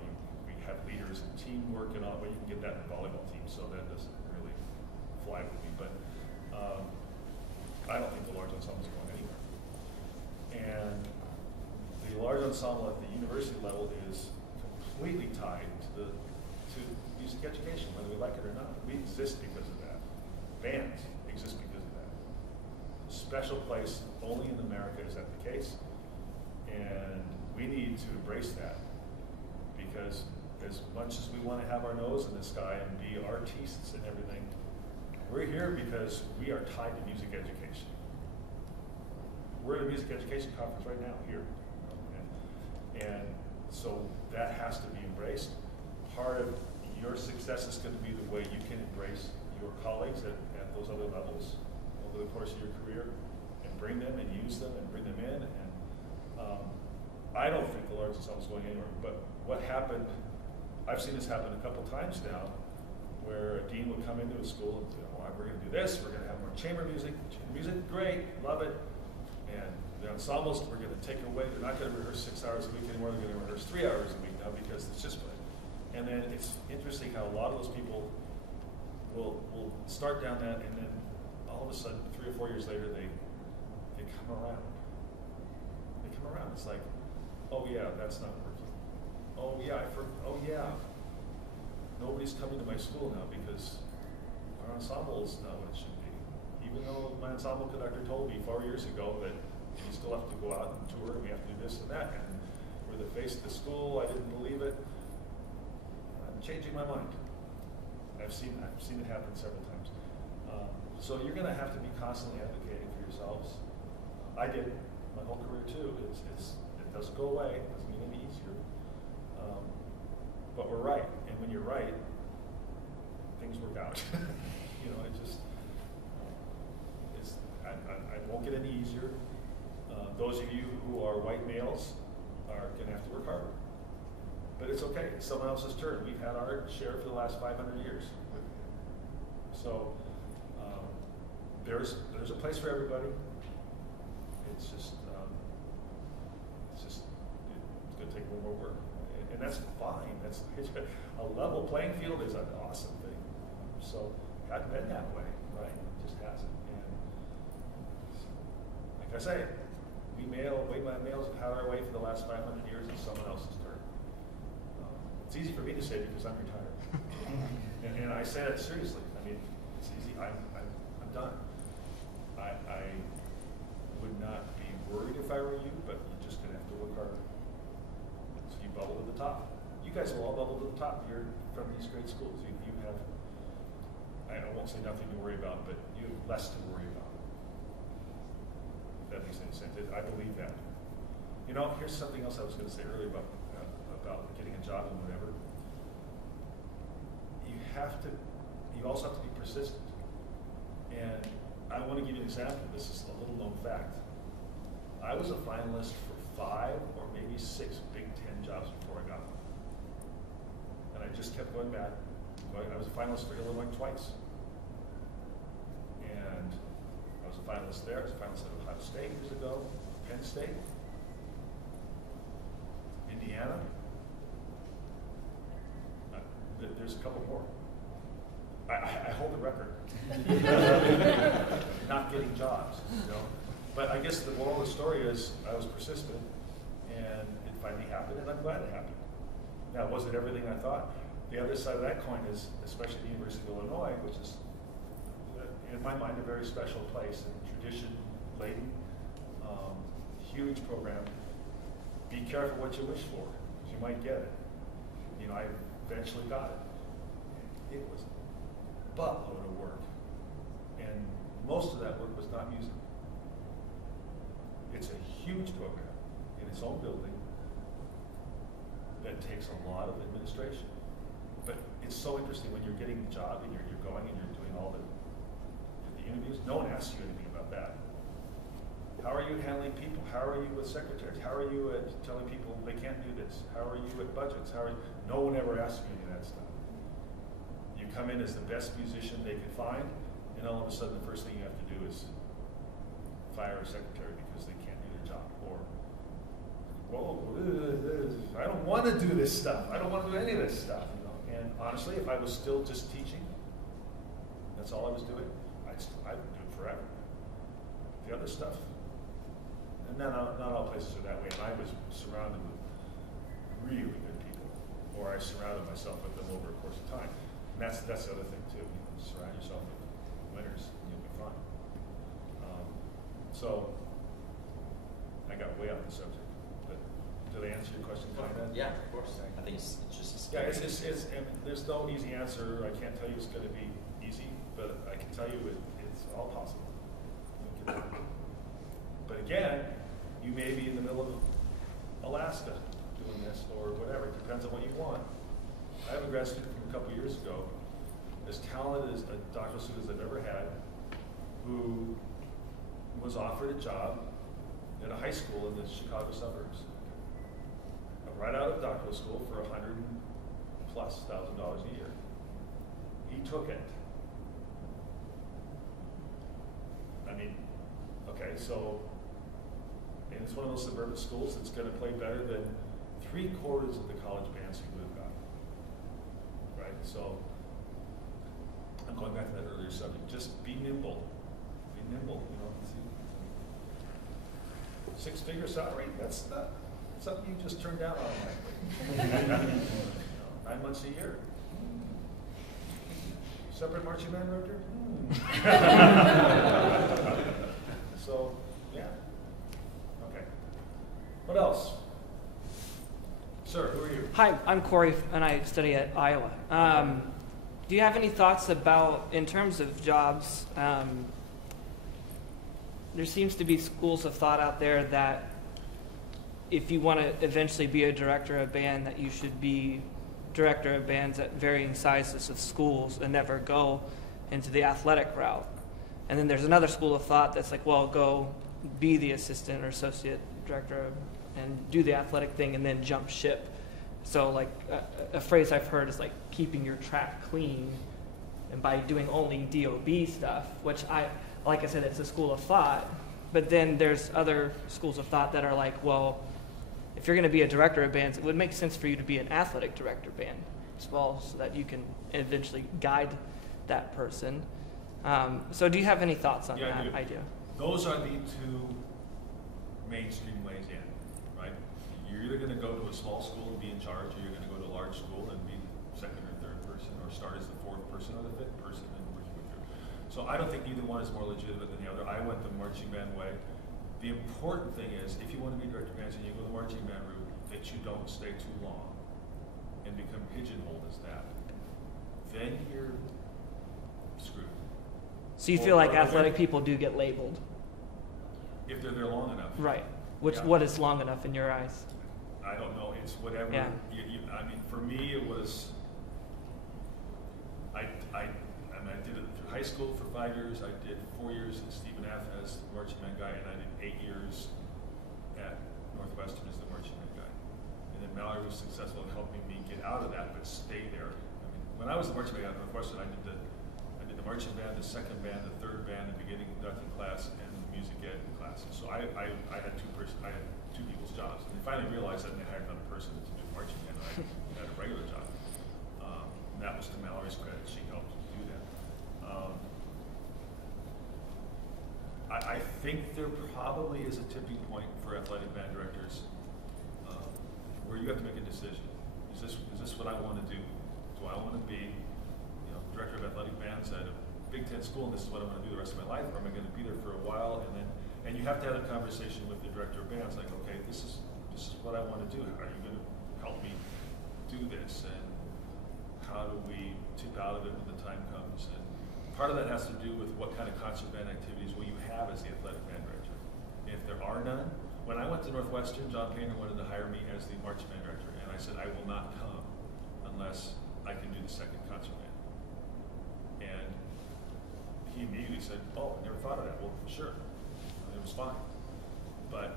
We have leaders and teamwork and all, but you can get that in volleyball team, so that doesn't really fly with me. But I don't think the large ensemble is going anywhere. And the large ensemble at the university level is completely tied to music education, whether we like it or not. We exist because of that. Bands exist because of that. Special place only in America is that the case, and we need to embrace that, because as much as we want to have our nose in the sky and be artists and everything, we're here because we are tied to music education. We're at a music education conference right now here, and so that has to be embraced. Part of your success is going to be the way you can embrace your colleagues at those other levels over the course of your career, and bring them and use them and bring them in. And I don't think the large ensemble is going anywhere. But what happened, I've seen this happen a couple times now, where a dean would come into a school and say, well, we're going to do this, we're going to have more chamber music, great, love it. And the ensembles, we're going to take it away. They're not going to rehearse 6 hours a week anymore, they're going to rehearse 3 hours a week now, because it's just what. And then it's interesting how a lot of those people will start down that, and then all of a sudden, 3 or 4 years later, they come around. They come around. It's like, oh yeah, that's not working. Oh yeah, oh yeah. Nobody's coming to my school now because our ensemble is not what it should be. Even though my ensemble conductor told me 4 years ago that we still have to go out and tour, and we have to do this and that, and we're the face of the school, I didn't believe it. I'm changing my mind. I've seen it happen several times. So you're going to have to be constantly advocating for yourselves. I did my whole career too. It doesn't go away. It doesn't get any easier. But we're right, and when you're right, things work out. You know, I won't get any easier. Those of you who are white males are going to have to work harder. But it's okay. It's someone else's turn. We've had our share for the last 500 years. So there's a place for everybody. It's going to take a little more work, and that's fine. It's a level playing field is an awesome thing. So it hasn't been that way, right? It just hasn't. And like I say, white males have had our way for the last 500 years. It's someone else's turn. It's easy for me to say because I'm retired, and I say that seriously. I mean, it's easy. I'm done. I would not be worried if I were you, but you're just going to have to work harder. So you bubble to the top. You guys will all bubble to the top. You're from these great schools. You have, I won't say nothing to worry about, but you have less to worry about. If that makes any sense. I believe that. You know, here's something else I was going to say earlier about getting a job and whatever. You also have to be persistent. And I want to give you an example. This is a little known fact. I was a finalist for 5 or maybe 6 Big Ten jobs before I got one. And I just kept going back. I was a finalist for Illinois twice. And I was a finalist there. I was a finalist at Ohio State years ago, Penn State, Indiana. There's a couple more. I hold the record. Not getting jobs, you know. But I guess the moral of the story is I was persistent, and it finally happened, and I'm glad it happened. Now, was it everything I thought? The other side of that coin is, especially the University of Illinois, which is, in my mind, a very special place and tradition-laden, huge program. Be careful what you wish for, because you might get it. You know, I eventually got it. It was a buttload of work, and most of that work was not music. It's a huge program in its own building that takes a lot of administration. But it's so interesting when you're getting the job and you're going and you're doing all the interviews. No one asks you anything about about that. How are you handling people? How are you with secretaries? How are you at telling people they can't do this? How are you at budgets? How are you? No one ever asks me any of that stuff. You come in as the best musician they can find, and all of a sudden the first thing you have to do is fire a secretary because they can't do their job. Or, well, I don't want to do this stuff. I don't want to do any of this stuff. You know? And honestly, if I was still just teaching, that's all I was doing, I'd do it forever. The other stuff, and not all places are that way. And I was surrounded with really good people, or I surrounded myself with them over a course of time. And that's the other thing too. You surround yourself with winners, and you'll be fine. So I got way off the subject, but did I answer your question, kind of? Yeah, of course. I think it's just. Yeah, and there's no easy answer. I can't tell you it's going to be easy, but I can tell you it's all possible. But again, you may be in the middle of Alaska doing this or whatever. It depends on what you want. I have a grad student from a couple years ago, as talented as a doctoral student as I've ever had, who was offered a job at a high school in the Chicago suburbs. Right out of doctoral school for $100,000+ a year. He took it. I mean, okay, so, and it's one of those suburban schools that's going to play better than 3/4 of the college bands he would have got. Right? So, I'm going back to that earlier subject. Just be nimble. Be nimble, you know. Six-figure salary, that's not something you just turn down automatically. 9 months a year. Separate marching band director? So, yeah. Okay. What else? Sir, who are you? Hi, I'm Corey, and I study at Iowa. Do you have any thoughts about, in terms of jobs, there seems to be schools of thought out there that if you want to eventually be a director of band, that you should be director of bands at varying sizes of schools and never go into the athletic route. And then there's another school of thought that's like, well, go be the assistant or associate director and do the athletic thing and then jump ship. So like a phrase I've heard is like keeping your track clean, and by doing only DOB stuff, which like I said, it's a school of thought. But then there's other schools of thought that are like, well, if you're going to be a director of bands, it would make sense for you to be an athletic director of band as well, so that you can eventually guide that person. So do you have any thoughts on that idea? Those are the two mainstream ways in, right? You're either going to go to a small school and be in charge, or you're going to go to a large school and be second or third person, or start as the fourth person or the fifth person and work your way through. So I don't think either one is more legitimate than the other. I went the marching band way. The important thing is, if you want to be director of bands and you go the marching band route, that you don't stay too long and become pigeonholed as that. Then you're screwed. So you feel like athletic people do get labeled? If they're there long enough. Right. What is long enough in your eyes? I don't know. It's whatever. Yeah. I mean, for me, it was. I did it through high school for 5 years. I did 4 years at Stephen F. as the marching band guy, and I did 8 years at Northwestern as the marching band guy. And then Mallory was successful in helping me get out of that, but stay there. I mean, when I was the marching band at Northwestern, I did the marching band, the second band, the third band, the beginning conducting class, and the music ed class. So I had two people's jobs, and they finally realized that they hired another person to do marching band, and I had a regular job. And that was to Mallory's credit; she helped do that. I think there probably is a tipping point for athletic band directors where you have to make a decision. Is this what I want to do? Do I want to be director of athletic bands at a Big Ten school, and this is what I'm going to do the rest of my life, or am I going to be there for a while? And you have to have a conversation with the director of bands, like, okay, this is what I want to do. Are you going to help me do this? And how do we tip out of it when the time comes? And part of that has to do with what kind of concert band activities will you have as the athletic band director. And if there are none, when I went to Northwestern, John Painter wanted to hire me as the marching band director, and I said, I will not come unless I can do the second concert band. And he he immediately said, "Oh, I never thought of that." Well, sure, it was fine. But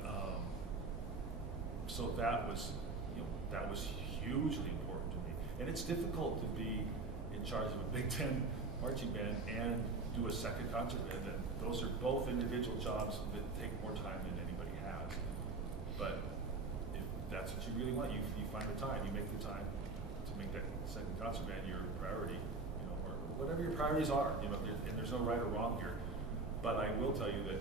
so that was, that was hugely important to me. And it's difficult to be in charge of a Big Ten marching band and do a second concert band. And those are both individual jobs that take more time than anybody has. But if that's what you really want, you find the time, you make the time to make that second concert band your priority, or whatever your priorities are, and there's no right or wrong here. But I will tell you that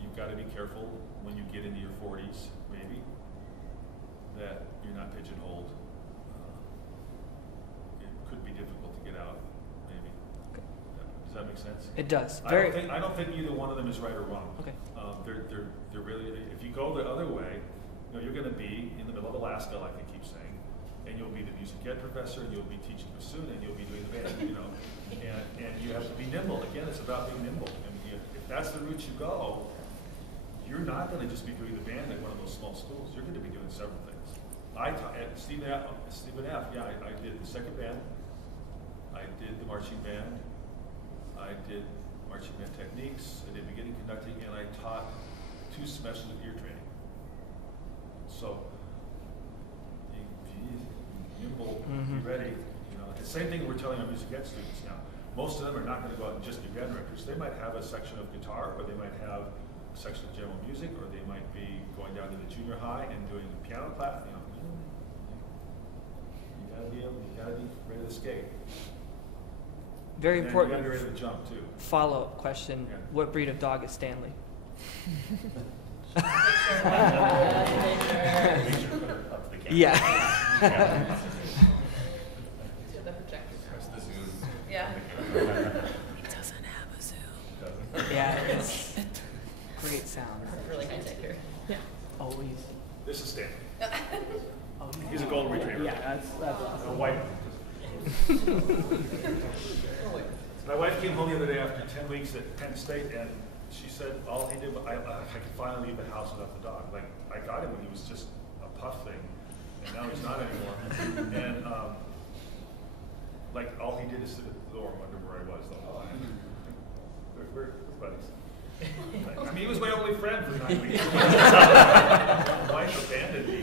you've got to be careful when you get into your 40s, maybe, that you're not pigeonholed. It could be difficult to get out, maybe. Okay. Does that make sense? It does. I don't think either one of them is right or wrong. Okay. They're really. If you go the other way, you're going to be in the middle of Alaska, like they keep saying, and you'll be the music ed professor, and you'll be teaching bassoon, and you'll be doing the band, and you have to be nimble. Again, it's about being nimble. And if that's the route you go, you're not going to just be doing the band at one of those small schools. You're going to be doing several things. At Stephen F. Yeah, I did the second band. I did the marching band. I did marching band techniques. I did beginning conducting, and I taught 2 semesters of ear training. So, be nimble, be ready. The same thing we're telling our music ed students now. Most of them are not going to go out and just be band directors. They might have a section of guitar, or they might have a section of general music, or they might be going down to the junior high and doing a piano class. You gotta be ready to skate. Very and important. You gotta be ready to jump too. Follow-up question: Yeah. What breed of dog is Stanley? Yeah. The projector. The Zoom. Yeah. Doesn't have a Zoom. Yeah, it's great sound. Really high tech here. Yeah. Always. This is Stanley. Oh, He's a golden retriever. yeah, that's awesome. A white. My wife came home the other day after 10 weeks at Penn State, and she said all he did was I could finally leave the house without the dog. Like, I got him when he was just a puff thing, and now he's not anymore. And like all he did is sit at the door and wonder where I was the whole time. We're buddies. I mean, he was my only friend for 9 weeks. My wife abandoned me.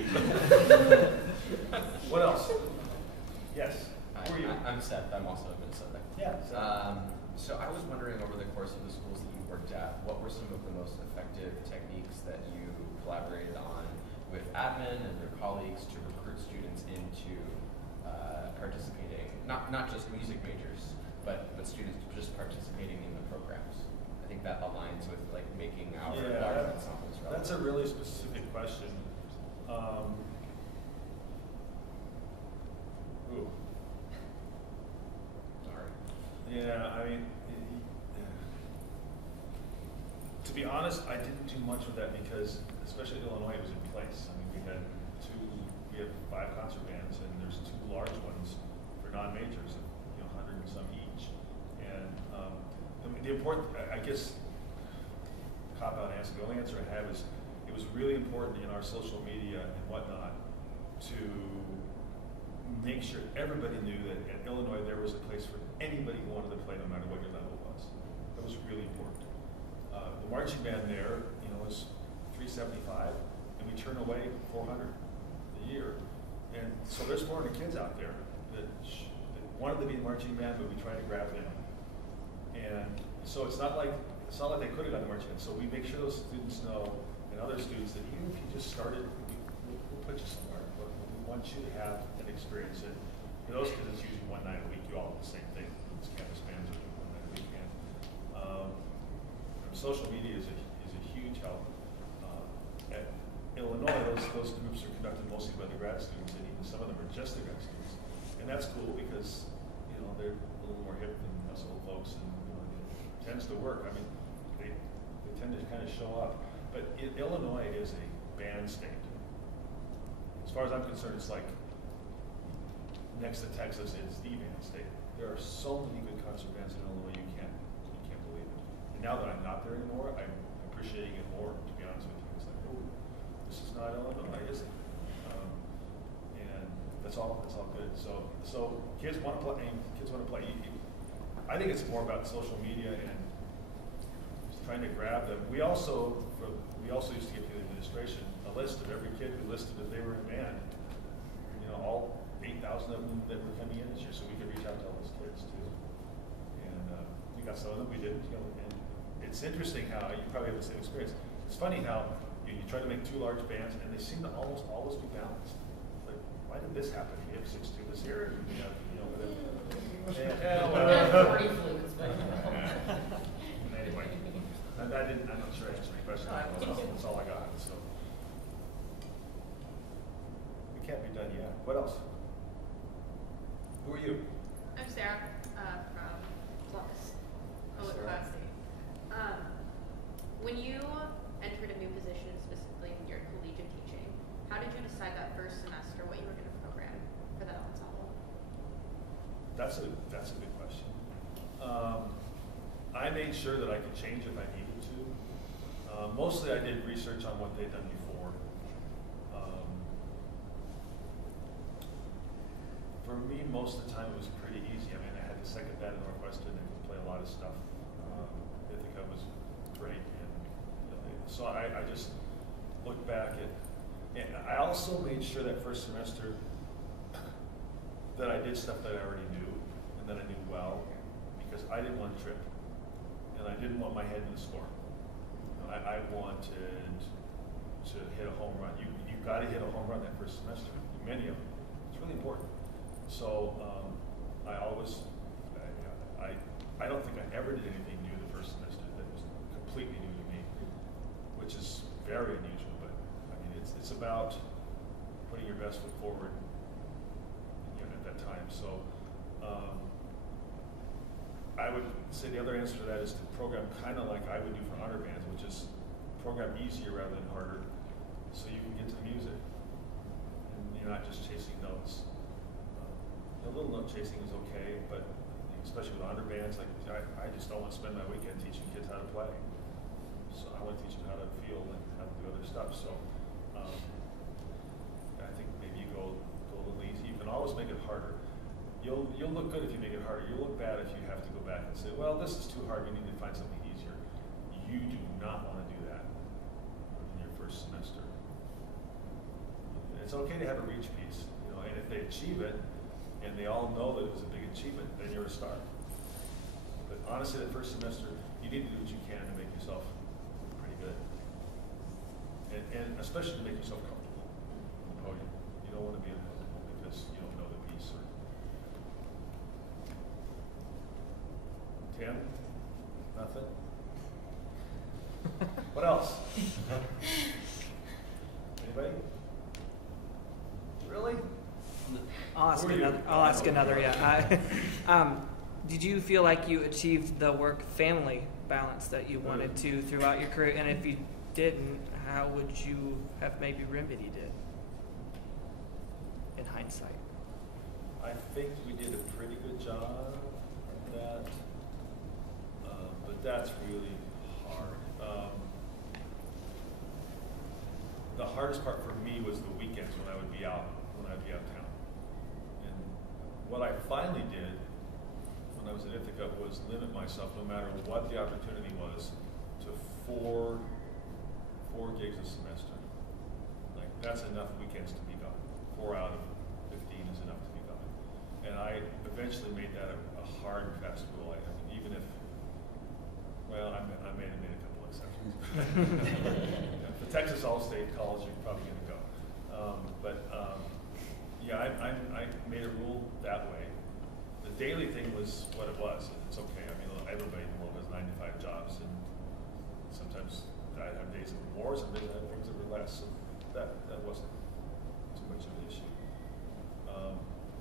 What else? Yes. Who are you? I'm Seth. I'm also in Minnesota. Yeah. So I was wondering, over the course of the schools that you worked at, what were some of the most effective techniques that you collaborated on with admin and your colleagues to recruit students into participating, not just music majors, but students just participating in the programs? I think that aligns with like making our large ensembles relevant. That's a really specific question. Ooh. Sorry. Yeah, I mean, to be honest, I didn't do much with that because, especially Illinois, it was in place. I mean, we have 5 concert bands, and there's 2 large ones for non-majors, 100 and some each. And the important, I guess, cop-out answer, the only answer I have is it was really important in our social media and whatnot to make sure everybody knew that at Illinois there was a place for anybody who wanted to play, no matter what your level was. That was really important. The marching band there, was $375, and we turn away 400 a year. And so there's 400 kids out there that wanted to be in marching band, but we tried to grab them. And so it's not like they could have got the marching band. So we make sure those students know, and other students, that even if you just started, we'll put you somewhere. But we want you to have an experience. And for those kids, it's usually 1 night a week. You all do the same thing. It's campus bands are doing 1 night a week. And social media is a huge help. At Illinois, those groups are conducted mostly by the grad students, and even some of them are just the grad students. And that's cool because they're a little more hip than us old folks, and it tends to work. I mean, they tend to kind of show up. But Illinois is a band state. As far as I'm concerned, it's like next to Texas is the band state. There are so many good concert bands in Illinois, you can't believe it. And now that I'm not there anymore, I'm appreciating it more, to be honest with you. It's like, oh, this is not Illinois, is it? And that's all good. So kids want to play. I think it's more about social media and just trying to grab them. We also used to give to the administration a list of every kid who listed that they were in a band. You know, all 8,000 of them that were coming in this year, so we could reach out to all those kids too. And we got some of them, we didn't. You know, and it's interesting how you probably have the same experience. It's funny how you try to make two large bands and they seem to almost always be balanced. Like, why did this happen? We have 6 tubas here, and you know, whatever. Anyway, I'm not sure I answered your question. That's all I got. So we can't be done yet. What else? Who are you? I'm Sarah from Columbus, Ohio State. When you entered a new position, specifically in your collegiate teaching, how did you decide that first semester what you were going to program for that ensemble? That's a good question. I made sure that I could change if I needed to. Mostly I did research on what they'd done before. For me, most of the time it was pretty easy. I mean, I had the second band at Northwestern that could play a lot of stuff. Ithaca was great. And, so I just looked back at, and I also made sure that first semester that I did stuff that I already knew and that I knew well, because I didn't want to trip. And I didn't want my head in the score. I wanted to hit a home run. You got to hit a home run that first semester, many of them. It's really important. So I don't think I ever did anything new the first semester that was completely new to me, which is very unusual. But I mean, it's about putting your best foot forward, at that time. So I would say the other answer to that is to program kind of like I would do for honor bands, which is program easier rather than harder, so you can get to the music and you're not just chasing notes. A little note chasing is okay, but especially with honor bands, like I just don't want to spend my weekend teaching kids how to play. So I want to teach them how to feel and how to do other stuff. So I think maybe you go a little easy. You can always make it harder. You'll look good if you make it harder. You'll look bad if you have to go back and say, well, this is too hard. We need to find something easier. You do not want to do that in your first semester. It's okay to have a reach piece, and if they achieve it, and they all know that it was a big achievement, then you're a star. But honestly, that first semester, you need to do what you can to make yourself pretty good. And especially to make yourself comfortable on the podium. You don't want to be uncomfortable because you don't know the piece. 10? Nothing? What else? Anybody? Really? I'll ask another. Yeah. Did you feel like you achieved the work-family balance that you wanted to throughout your career? And if you didn't, how would you have maybe remedied it in hindsight? I think we did a pretty good job at that, but that's really hard. The hardest part for me was the weekends when I would be out of town. And what I finally did when I was at Ithaca was limit myself, no matter what the opportunity was, to four gigs a semester. Like, that's enough weekends to be gone. 4 out of 15 is enough to be gone. And I eventually made that a hard and fast rule. I mean, even if, well, I may have made a couple exceptions. The Texas All-State College, you're probably going to go. Yeah, I made a rule that way. The daily thing was what it was. It's okay. I mean, everybody in the world has 9 to 5 jobs, and sometimes I have days that were more, some days I have things that were less. So that wasn't too much of an issue.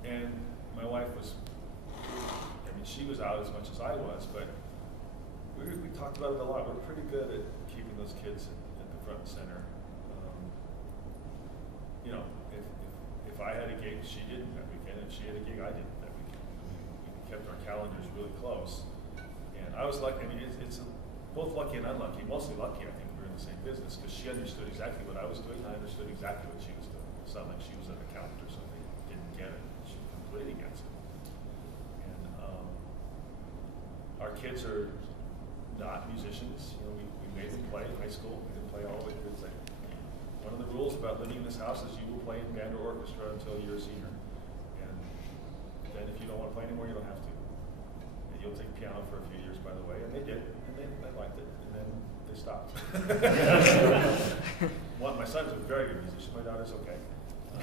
And my wife was, I mean, she was out as much as I was, but we talked about it a lot. We're pretty good at keeping those kids at the front and center. If I had a gig, she didn't that weekend. If she had a gig, I didn't that weekend. I mean, we kept our calendars really close. And I was lucky. I mean, it's both lucky and unlucky. Mostly lucky, I think, we were in the same business because she understood exactly what I was doing, and I understood exactly what she was doing. It's not like she was an accountant or something, didn't get it. She was completely against it. And our kids are not musicians. You know, we made them play in high school. We didn't play all the way through. It's like, one of the rules about living in this house is you will play in band or orchestra until you're a senior. And then if you don't want to play anymore, you don't have to. And you'll take piano for a few years, by the way, and they did, and they liked it, and then they stopped. My son's a very good musician. My daughter's okay. I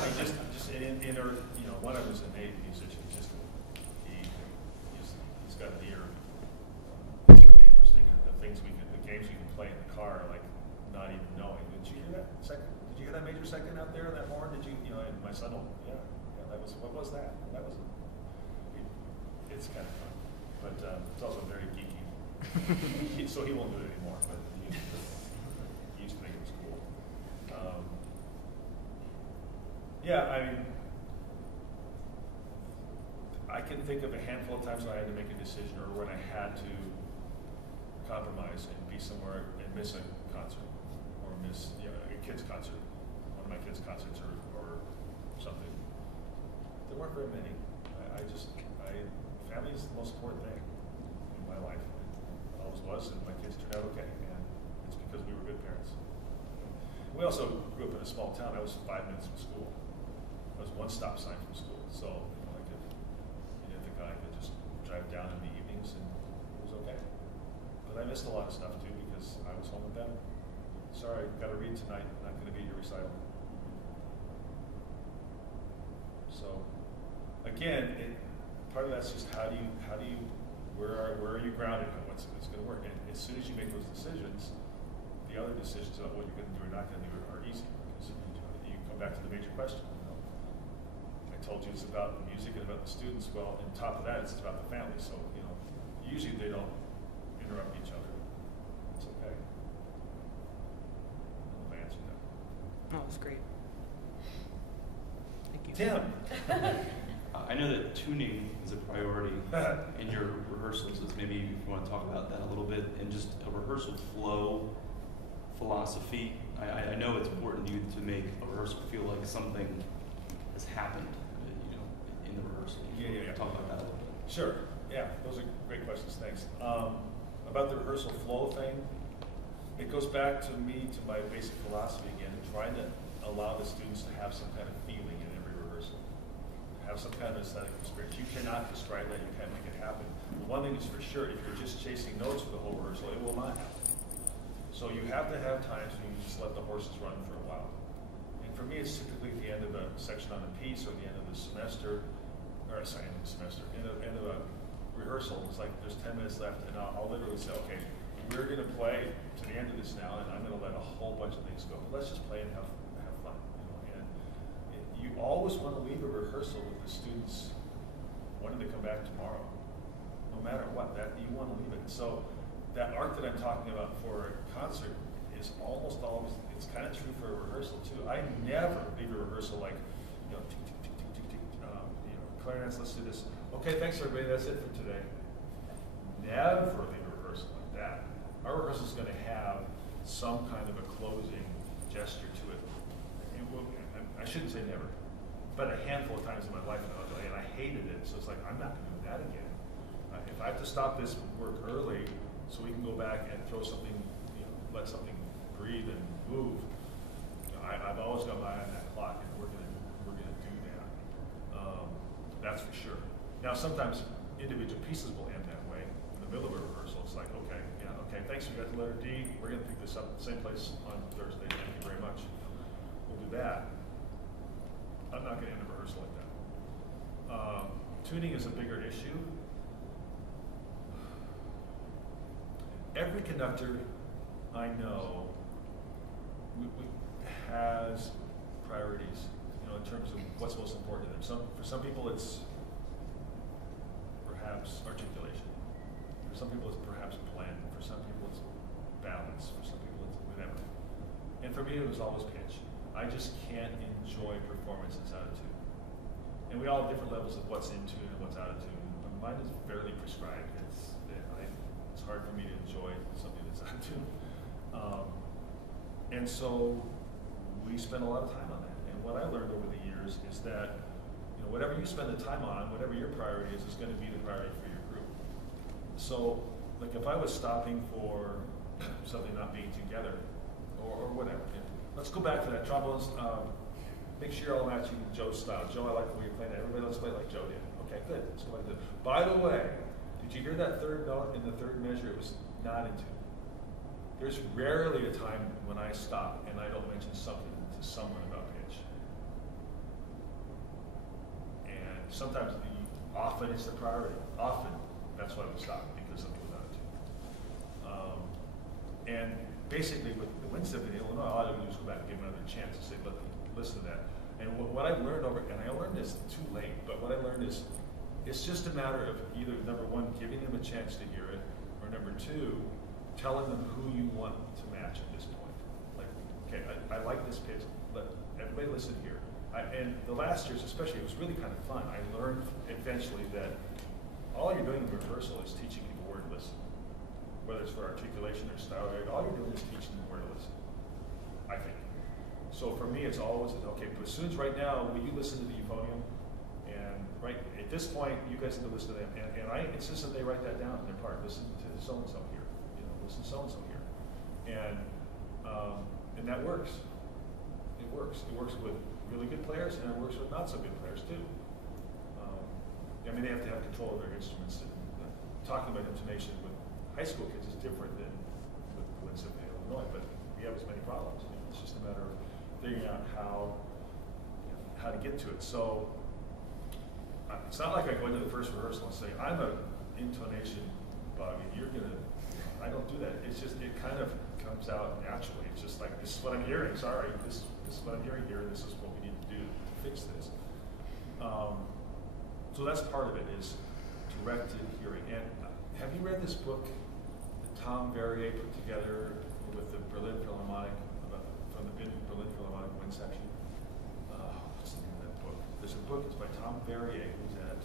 mean, just in her, you know, one of them is an innate musician. He's got an ear. It's really interesting. The games we can play in the car, like not even knowing. Did you hear that second? Did you hear that major second out there in that horn? Did you know? And my son will, yeah, that was, what was that? That was, it's kind of fun, but it's also very geeky. So he won't do it anymore, but he used to think it was cool. Yeah, I mean, I can think of a handful of times when I had to make a decision or when I had to compromise and be somewhere and miss a concert or miss, you know, a kid's concert, one of my kids' concerts or something. There weren't very many. Family is the most important thing in my life. It always was, and my kids turned out okay, and it's because we were good parents. We also grew up in a small town. I was 5 minutes from school. I was one stop sign from school, so you know, I could just drive down in the evenings, and it was okay. But I missed a lot of stuff too because I was home with them. Sorry, got to read tonight. Not going to be at your recital. So, again, part of that's just where are you grounded and what's going to work. And as soon as you make those decisions, the other decisions about what you're going to do or not going to do are easy because you come back to the major question. You know, I told you it's about the music and about the students. Well, on top of that, it's about the family. So you know, usually they don't interrupt each other. It's okay. I'll answer that. Oh, that's great. Thank you. Tim. I know that tuning is a priority in your rehearsals. So maybe if you want to talk about that a little bit and just a rehearsal flow philosophy. I know it's important to you to make a rehearsal feel like something has happened, you know, in the rehearsal. Yeah. Talk about that a little bit. Sure. Yeah, those are great questions. Thanks. About the rehearsal flow thing, it goes back to my basic philosophy again, trying to allow the students to have some kind of feeling in every rehearsal. Have some kind of aesthetic experience. You cannot describe that, you can't make it happen. But one thing is for sure, if you're just chasing notes for the whole rehearsal, it will not happen. So you have to have times when you just let the horses run for a while. And for me, it's typically at the end of a section on a piece or the end of the semester, or sorry, end of the semester, end of a rehearsal. It's like there's 10 minutes left, and I'll literally say, okay, we're going to play to the end of this now, and I'm going to let a whole bunch of things go. But let's just play and have fun. You know? And you always want to leave a rehearsal with the students wanting to come back tomorrow, no matter what. That you want to leave it. So that arc that I'm talking about for a concert is almost always, it's kind of true for a rehearsal too. I never leave a rehearsal like, you know, tick, tick, tick, tick, tick, tick, you know, clarinets, let's do this. Okay, thanks everybody, that's it for today. Never leave a rehearsal like that. Our rehearsal is going to have some kind of a closing gesture to it. I shouldn't say never, but a handful of times in my life, and I hated it, so it's like, I'm not going to do that again. If I have to stop this work early so we can go back and throw something, you know, let something breathe and move, you know, I've always got my eye on that clock, and we're gonna do that. That's for sure. Now, sometimes individual pieces will end that way. In the middle of a rehearsal, it's like, okay, thanks, we got the letter D. We're going to pick this up at the same place on Thursday. Thank you very much. We'll do that. I'm not going to end a rehearsal like that. Tuning is a bigger issue. Every conductor I know has priorities, you know, in terms of what's most important to them. For some people, it's perhaps articulation. For some people, it's perhaps blend. For some people, it's balance. For some people, it's whatever. And for me, it was always pitch. I just can't enjoy performances out of tune. And we all have different levels of what's in tune and what's out of tune. But mine is fairly prescribed. It's hard for me to enjoy something that's out of tune. And so we spend a lot of time on that. And what I learned over the years is that whatever you spend the time on, whatever your priority is going to be the priority for your group. So, like if I was stopping for something not being together, or whatever, let's go back to that trombones. Make sure you're all matching Joe's style. Joe, I like the way you're playing that. Everybody, let's play like Joe did. Okay, good. Let's go like this. By the way, did you hear that third note in the third measure? It was not into. There's rarely a time when I stop and I don't mention something to someone about pitch. And sometimes, often it's the priority. Often, that's why we stop, because something was not into. And basically, with the Wind Symphony in Illinois, all I do is go back and give them another chance to say, look, listen to that. And what I've learned and I learned this too late, but what I learned is, it's just a matter of either, number one, giving them a chance to hear it, or number two, telling them who you want to match at this point. Like, okay, I like this pitch, but everybody listen here. And the last years especially, it was really kind of fun. I learned eventually that all you're doing in rehearsal is teaching people where to listen. Whether it's for articulation or style, all you're doing is teaching them where to listen, I think. So for me, it's always, okay, but as soon as right now, will you listen to the euphonium? And right at this point, you guys need to listen to them. And I insist that they write that down in their part. Listen to so-and-so here. Listen to so-and-so here. And that works. It works. It works with really good players, and it works with not so good players, too. I mean, they have to have control of their instruments. And, talking about intonation with high school kids is different than with Wind Symphony of Illinois, but we have as many problems. It's just a matter of figuring out how to get to it. So it's not like I go into the first rehearsal and say, I'm a intonation bug, and you're gonna. I don't do that. It's just, it kind of comes out naturally. It's just like, this is what I'm hearing. Sorry, this is what I'm hearing here. This is what we need to do to fix this. So that's part of it, is directed hearing. And have you read this book that Tom Verrier put together with the Berlin Philharmonic, from the Berlin Philharmonic wind section? What's the name of that book? There's a book, it's by Tom Verrier, who's at,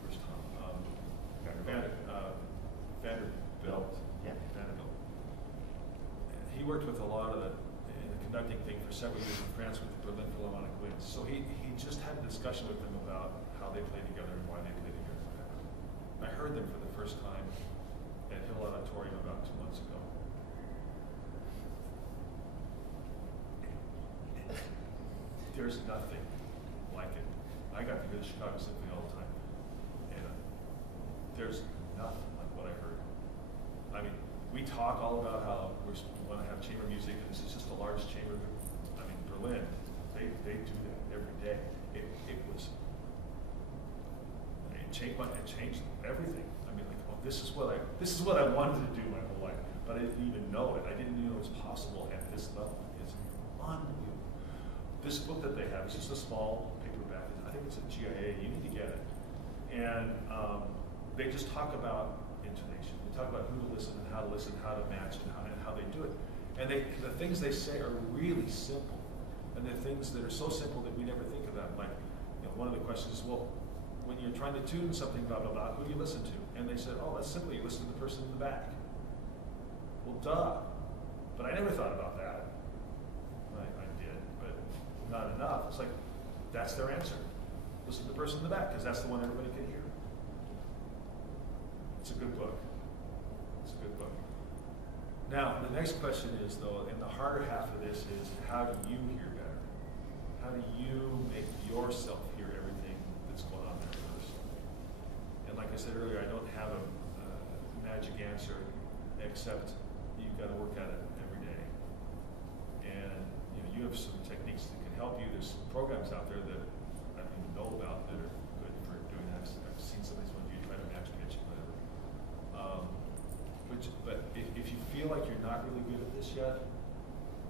where's Tom? Vanderbilt. Yeah. Vanderbilt. And he worked with a lot of in the conducting thing for several years in France with the Berlin Philharmonic Winds. So he just had a discussion with them about how they play together and why they play together. I heard them for the first time at Hill Auditorium about 2 months ago. There's nothing like it. I got to go to Chicago Symphony all the time, and there's nothing like what I heard. I mean, we talk all about how we want to have chamber music, and this is just a large chamber. I mean, Berlin, they do that every day. It changed everything. I mean, like, oh, this is what I wanted to do my whole life, but I didn't even know it. I didn't even know it was possible at this level. It's unbelievable. This book that they have is just a small paperback. I think it's a GIA. You need to get it. And they just talk about intonation. They talk about who to listen, how to match, and how they do it. And the things they say are really simple. And they're things that are so simple that we never think of that. Like, one of the questions is, well, when you're trying to tune something, blah, blah, blah, who do you listen to? And they said, oh, that's simple. You listen to the person in the back. Well, duh. But I never thought about that. I did, but not enough. It's like, that's their answer. Listen to the person in the back, because that's the one everybody can hear. It's a good book. It's a good book. Now, the next question is, though, and the harder half of this is, how do you hear better? How do you make yourself hear everything that's going on in the rehearsal? And like I said earlier, I don't have a magic answer, except you've got to work at it every day. And you have some techniques that can help you. There's some programs out there that I don't even know about that are good for doing that. I've seen some of these ones you try to match pitch and whatever. But if you feel like you're not really good at this yet,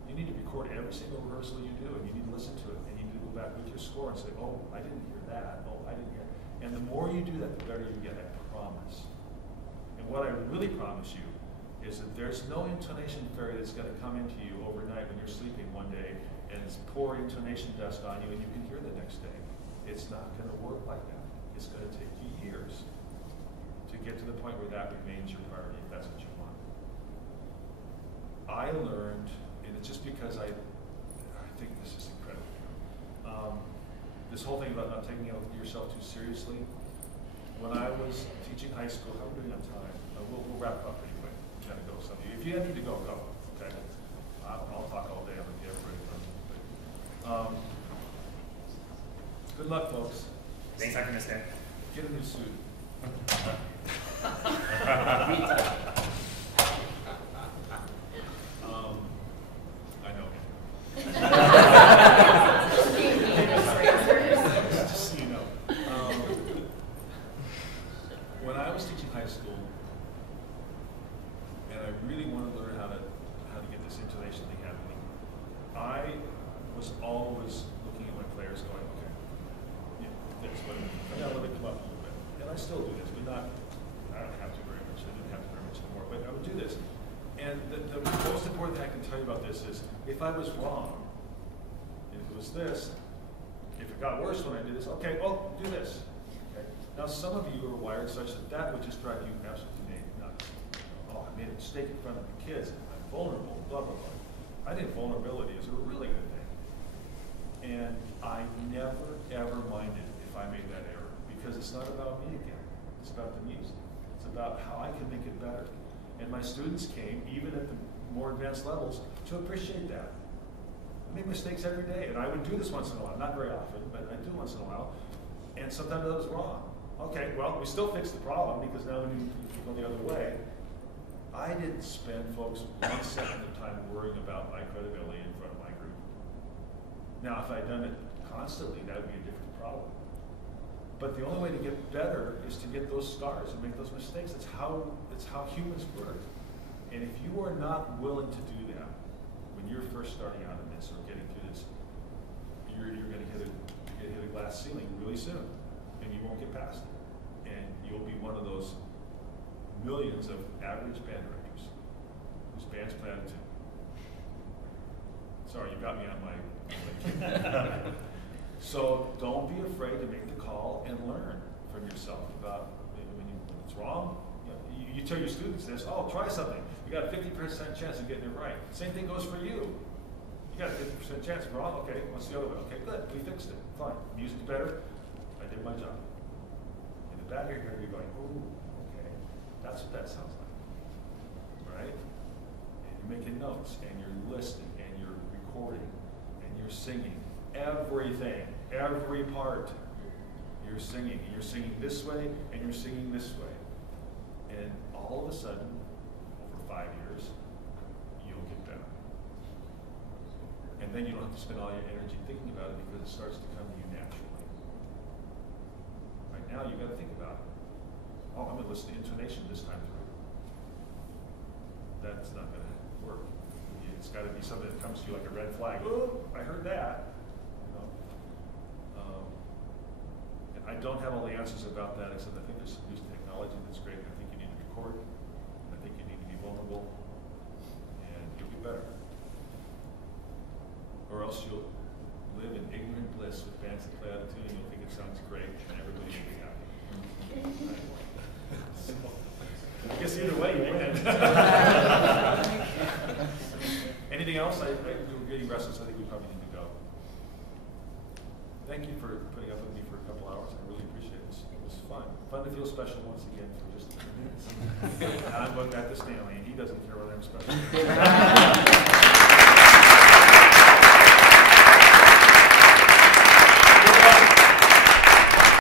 you need to record every single rehearsal you do, and you need to listen to it, and you need to go back with your score and say, oh, I didn't hear that. Oh, I didn't hear. And the more you do that, the better you get, I promise. And what I really promise you is that there's no intonation fairy that's going to come into you overnight when you're sleeping one day and it's pour intonation dust on you and you can hear the next day. It's not going to work like that. It's going to take you years to get to the point where that remains your priority, if that's what you want. I learned, and it's just because I think this is incredible. this whole thing about not taking yourself too seriously. When I was teaching high school, how are we doing on time? We'll wrap up pretty quick. Gotta go. Some of you, if you need to go, go. Okay. I'll talk all day. I'm gonna get ready. Good luck, folks. Thanks, Dr. Mister. Get a new suit. I know. Just so you know. When I was teaching high school, and I really wanted to learn how to get this intonation thing happening, I was always looking at my players going, okay, yeah, this, but now let me come up a little bit. And I still do this, but not, I don't have to very much. I didn't have to very much anymore, but I would do this. And the most important thing I can tell you about this is, if I was wrong, if it was this, if it got worse when I did this, okay, well, do this. Okay? Now, some of you are wired such that would just drive you absolutely nuts. Oh, I made a mistake in front of the kids. I'm vulnerable, blah, blah, blah. I think vulnerability is a really good thing. And I never, ever minded if I made that error, because it's not about me again. It's about the music. It's about how I can make it better. And my students came, even at the more advanced levels, to appreciate that. I make mistakes every day, and I would do this once in a while, not very often, but I do once in a while, and sometimes I was wrong. Okay, well, we still fixed the problem, because now we need to go the other way. I didn't spend, folks, 1 second of time worrying about my credibility in front of my group. Now, if I'd done it constantly, that would be a different problem. But the only way to get better is to get those scars and make those mistakes. It's how humans work. And if you are not willing to do that when you're first starting out in this or getting through this, you're going to hit a glass ceiling really soon, and you won't get past it. And you'll be one of those millions of average band directors whose bands play out of tune. Sorry, you got me on my. So don't be afraid to make the call and learn from yourself about when it's wrong. You tell your students this, oh, try something. You got a 50% chance of getting it right. Same thing goes for you. You got a 50% chance of wrong, okay, what's the other one? Okay, good, we fixed it, fine. Music's better, I did my job. In the back of your head, you're going, ooh, okay, that's what that sounds like, right? And you're making notes, and you're listening, and you're recording, and you're singing. Everything, every part, you're singing. And you're singing this way, and you're singing this way. And all of a sudden, over 5 years, you'll get better. And then you don't have to spend all your energy thinking about it, because it starts to come to you naturally. Right now, you've got to think about it. Oh, I'm going to listen to intonation this time through. That's not going to work. It's got to be something that comes to you like a red flag. Oh, I heard that. And I don't have all the answers about that, except I think there's some new technology that's great. I think you need to record. I think you need to be vulnerable, and you'll be better. Or else you'll live in ignorant bliss with bands that play out of tune, and you'll think it sounds great, and everybody will be happy. Right? So, I guess either way, you win. Anything else? We're getting restless. I think we probably need to go. Thank you for putting up with me for a couple hours. I really appreciate it. It was fun. Fun to feel special once again for just a few minutes. And I'm going back to Stanley, and he doesn't care whether I'm special.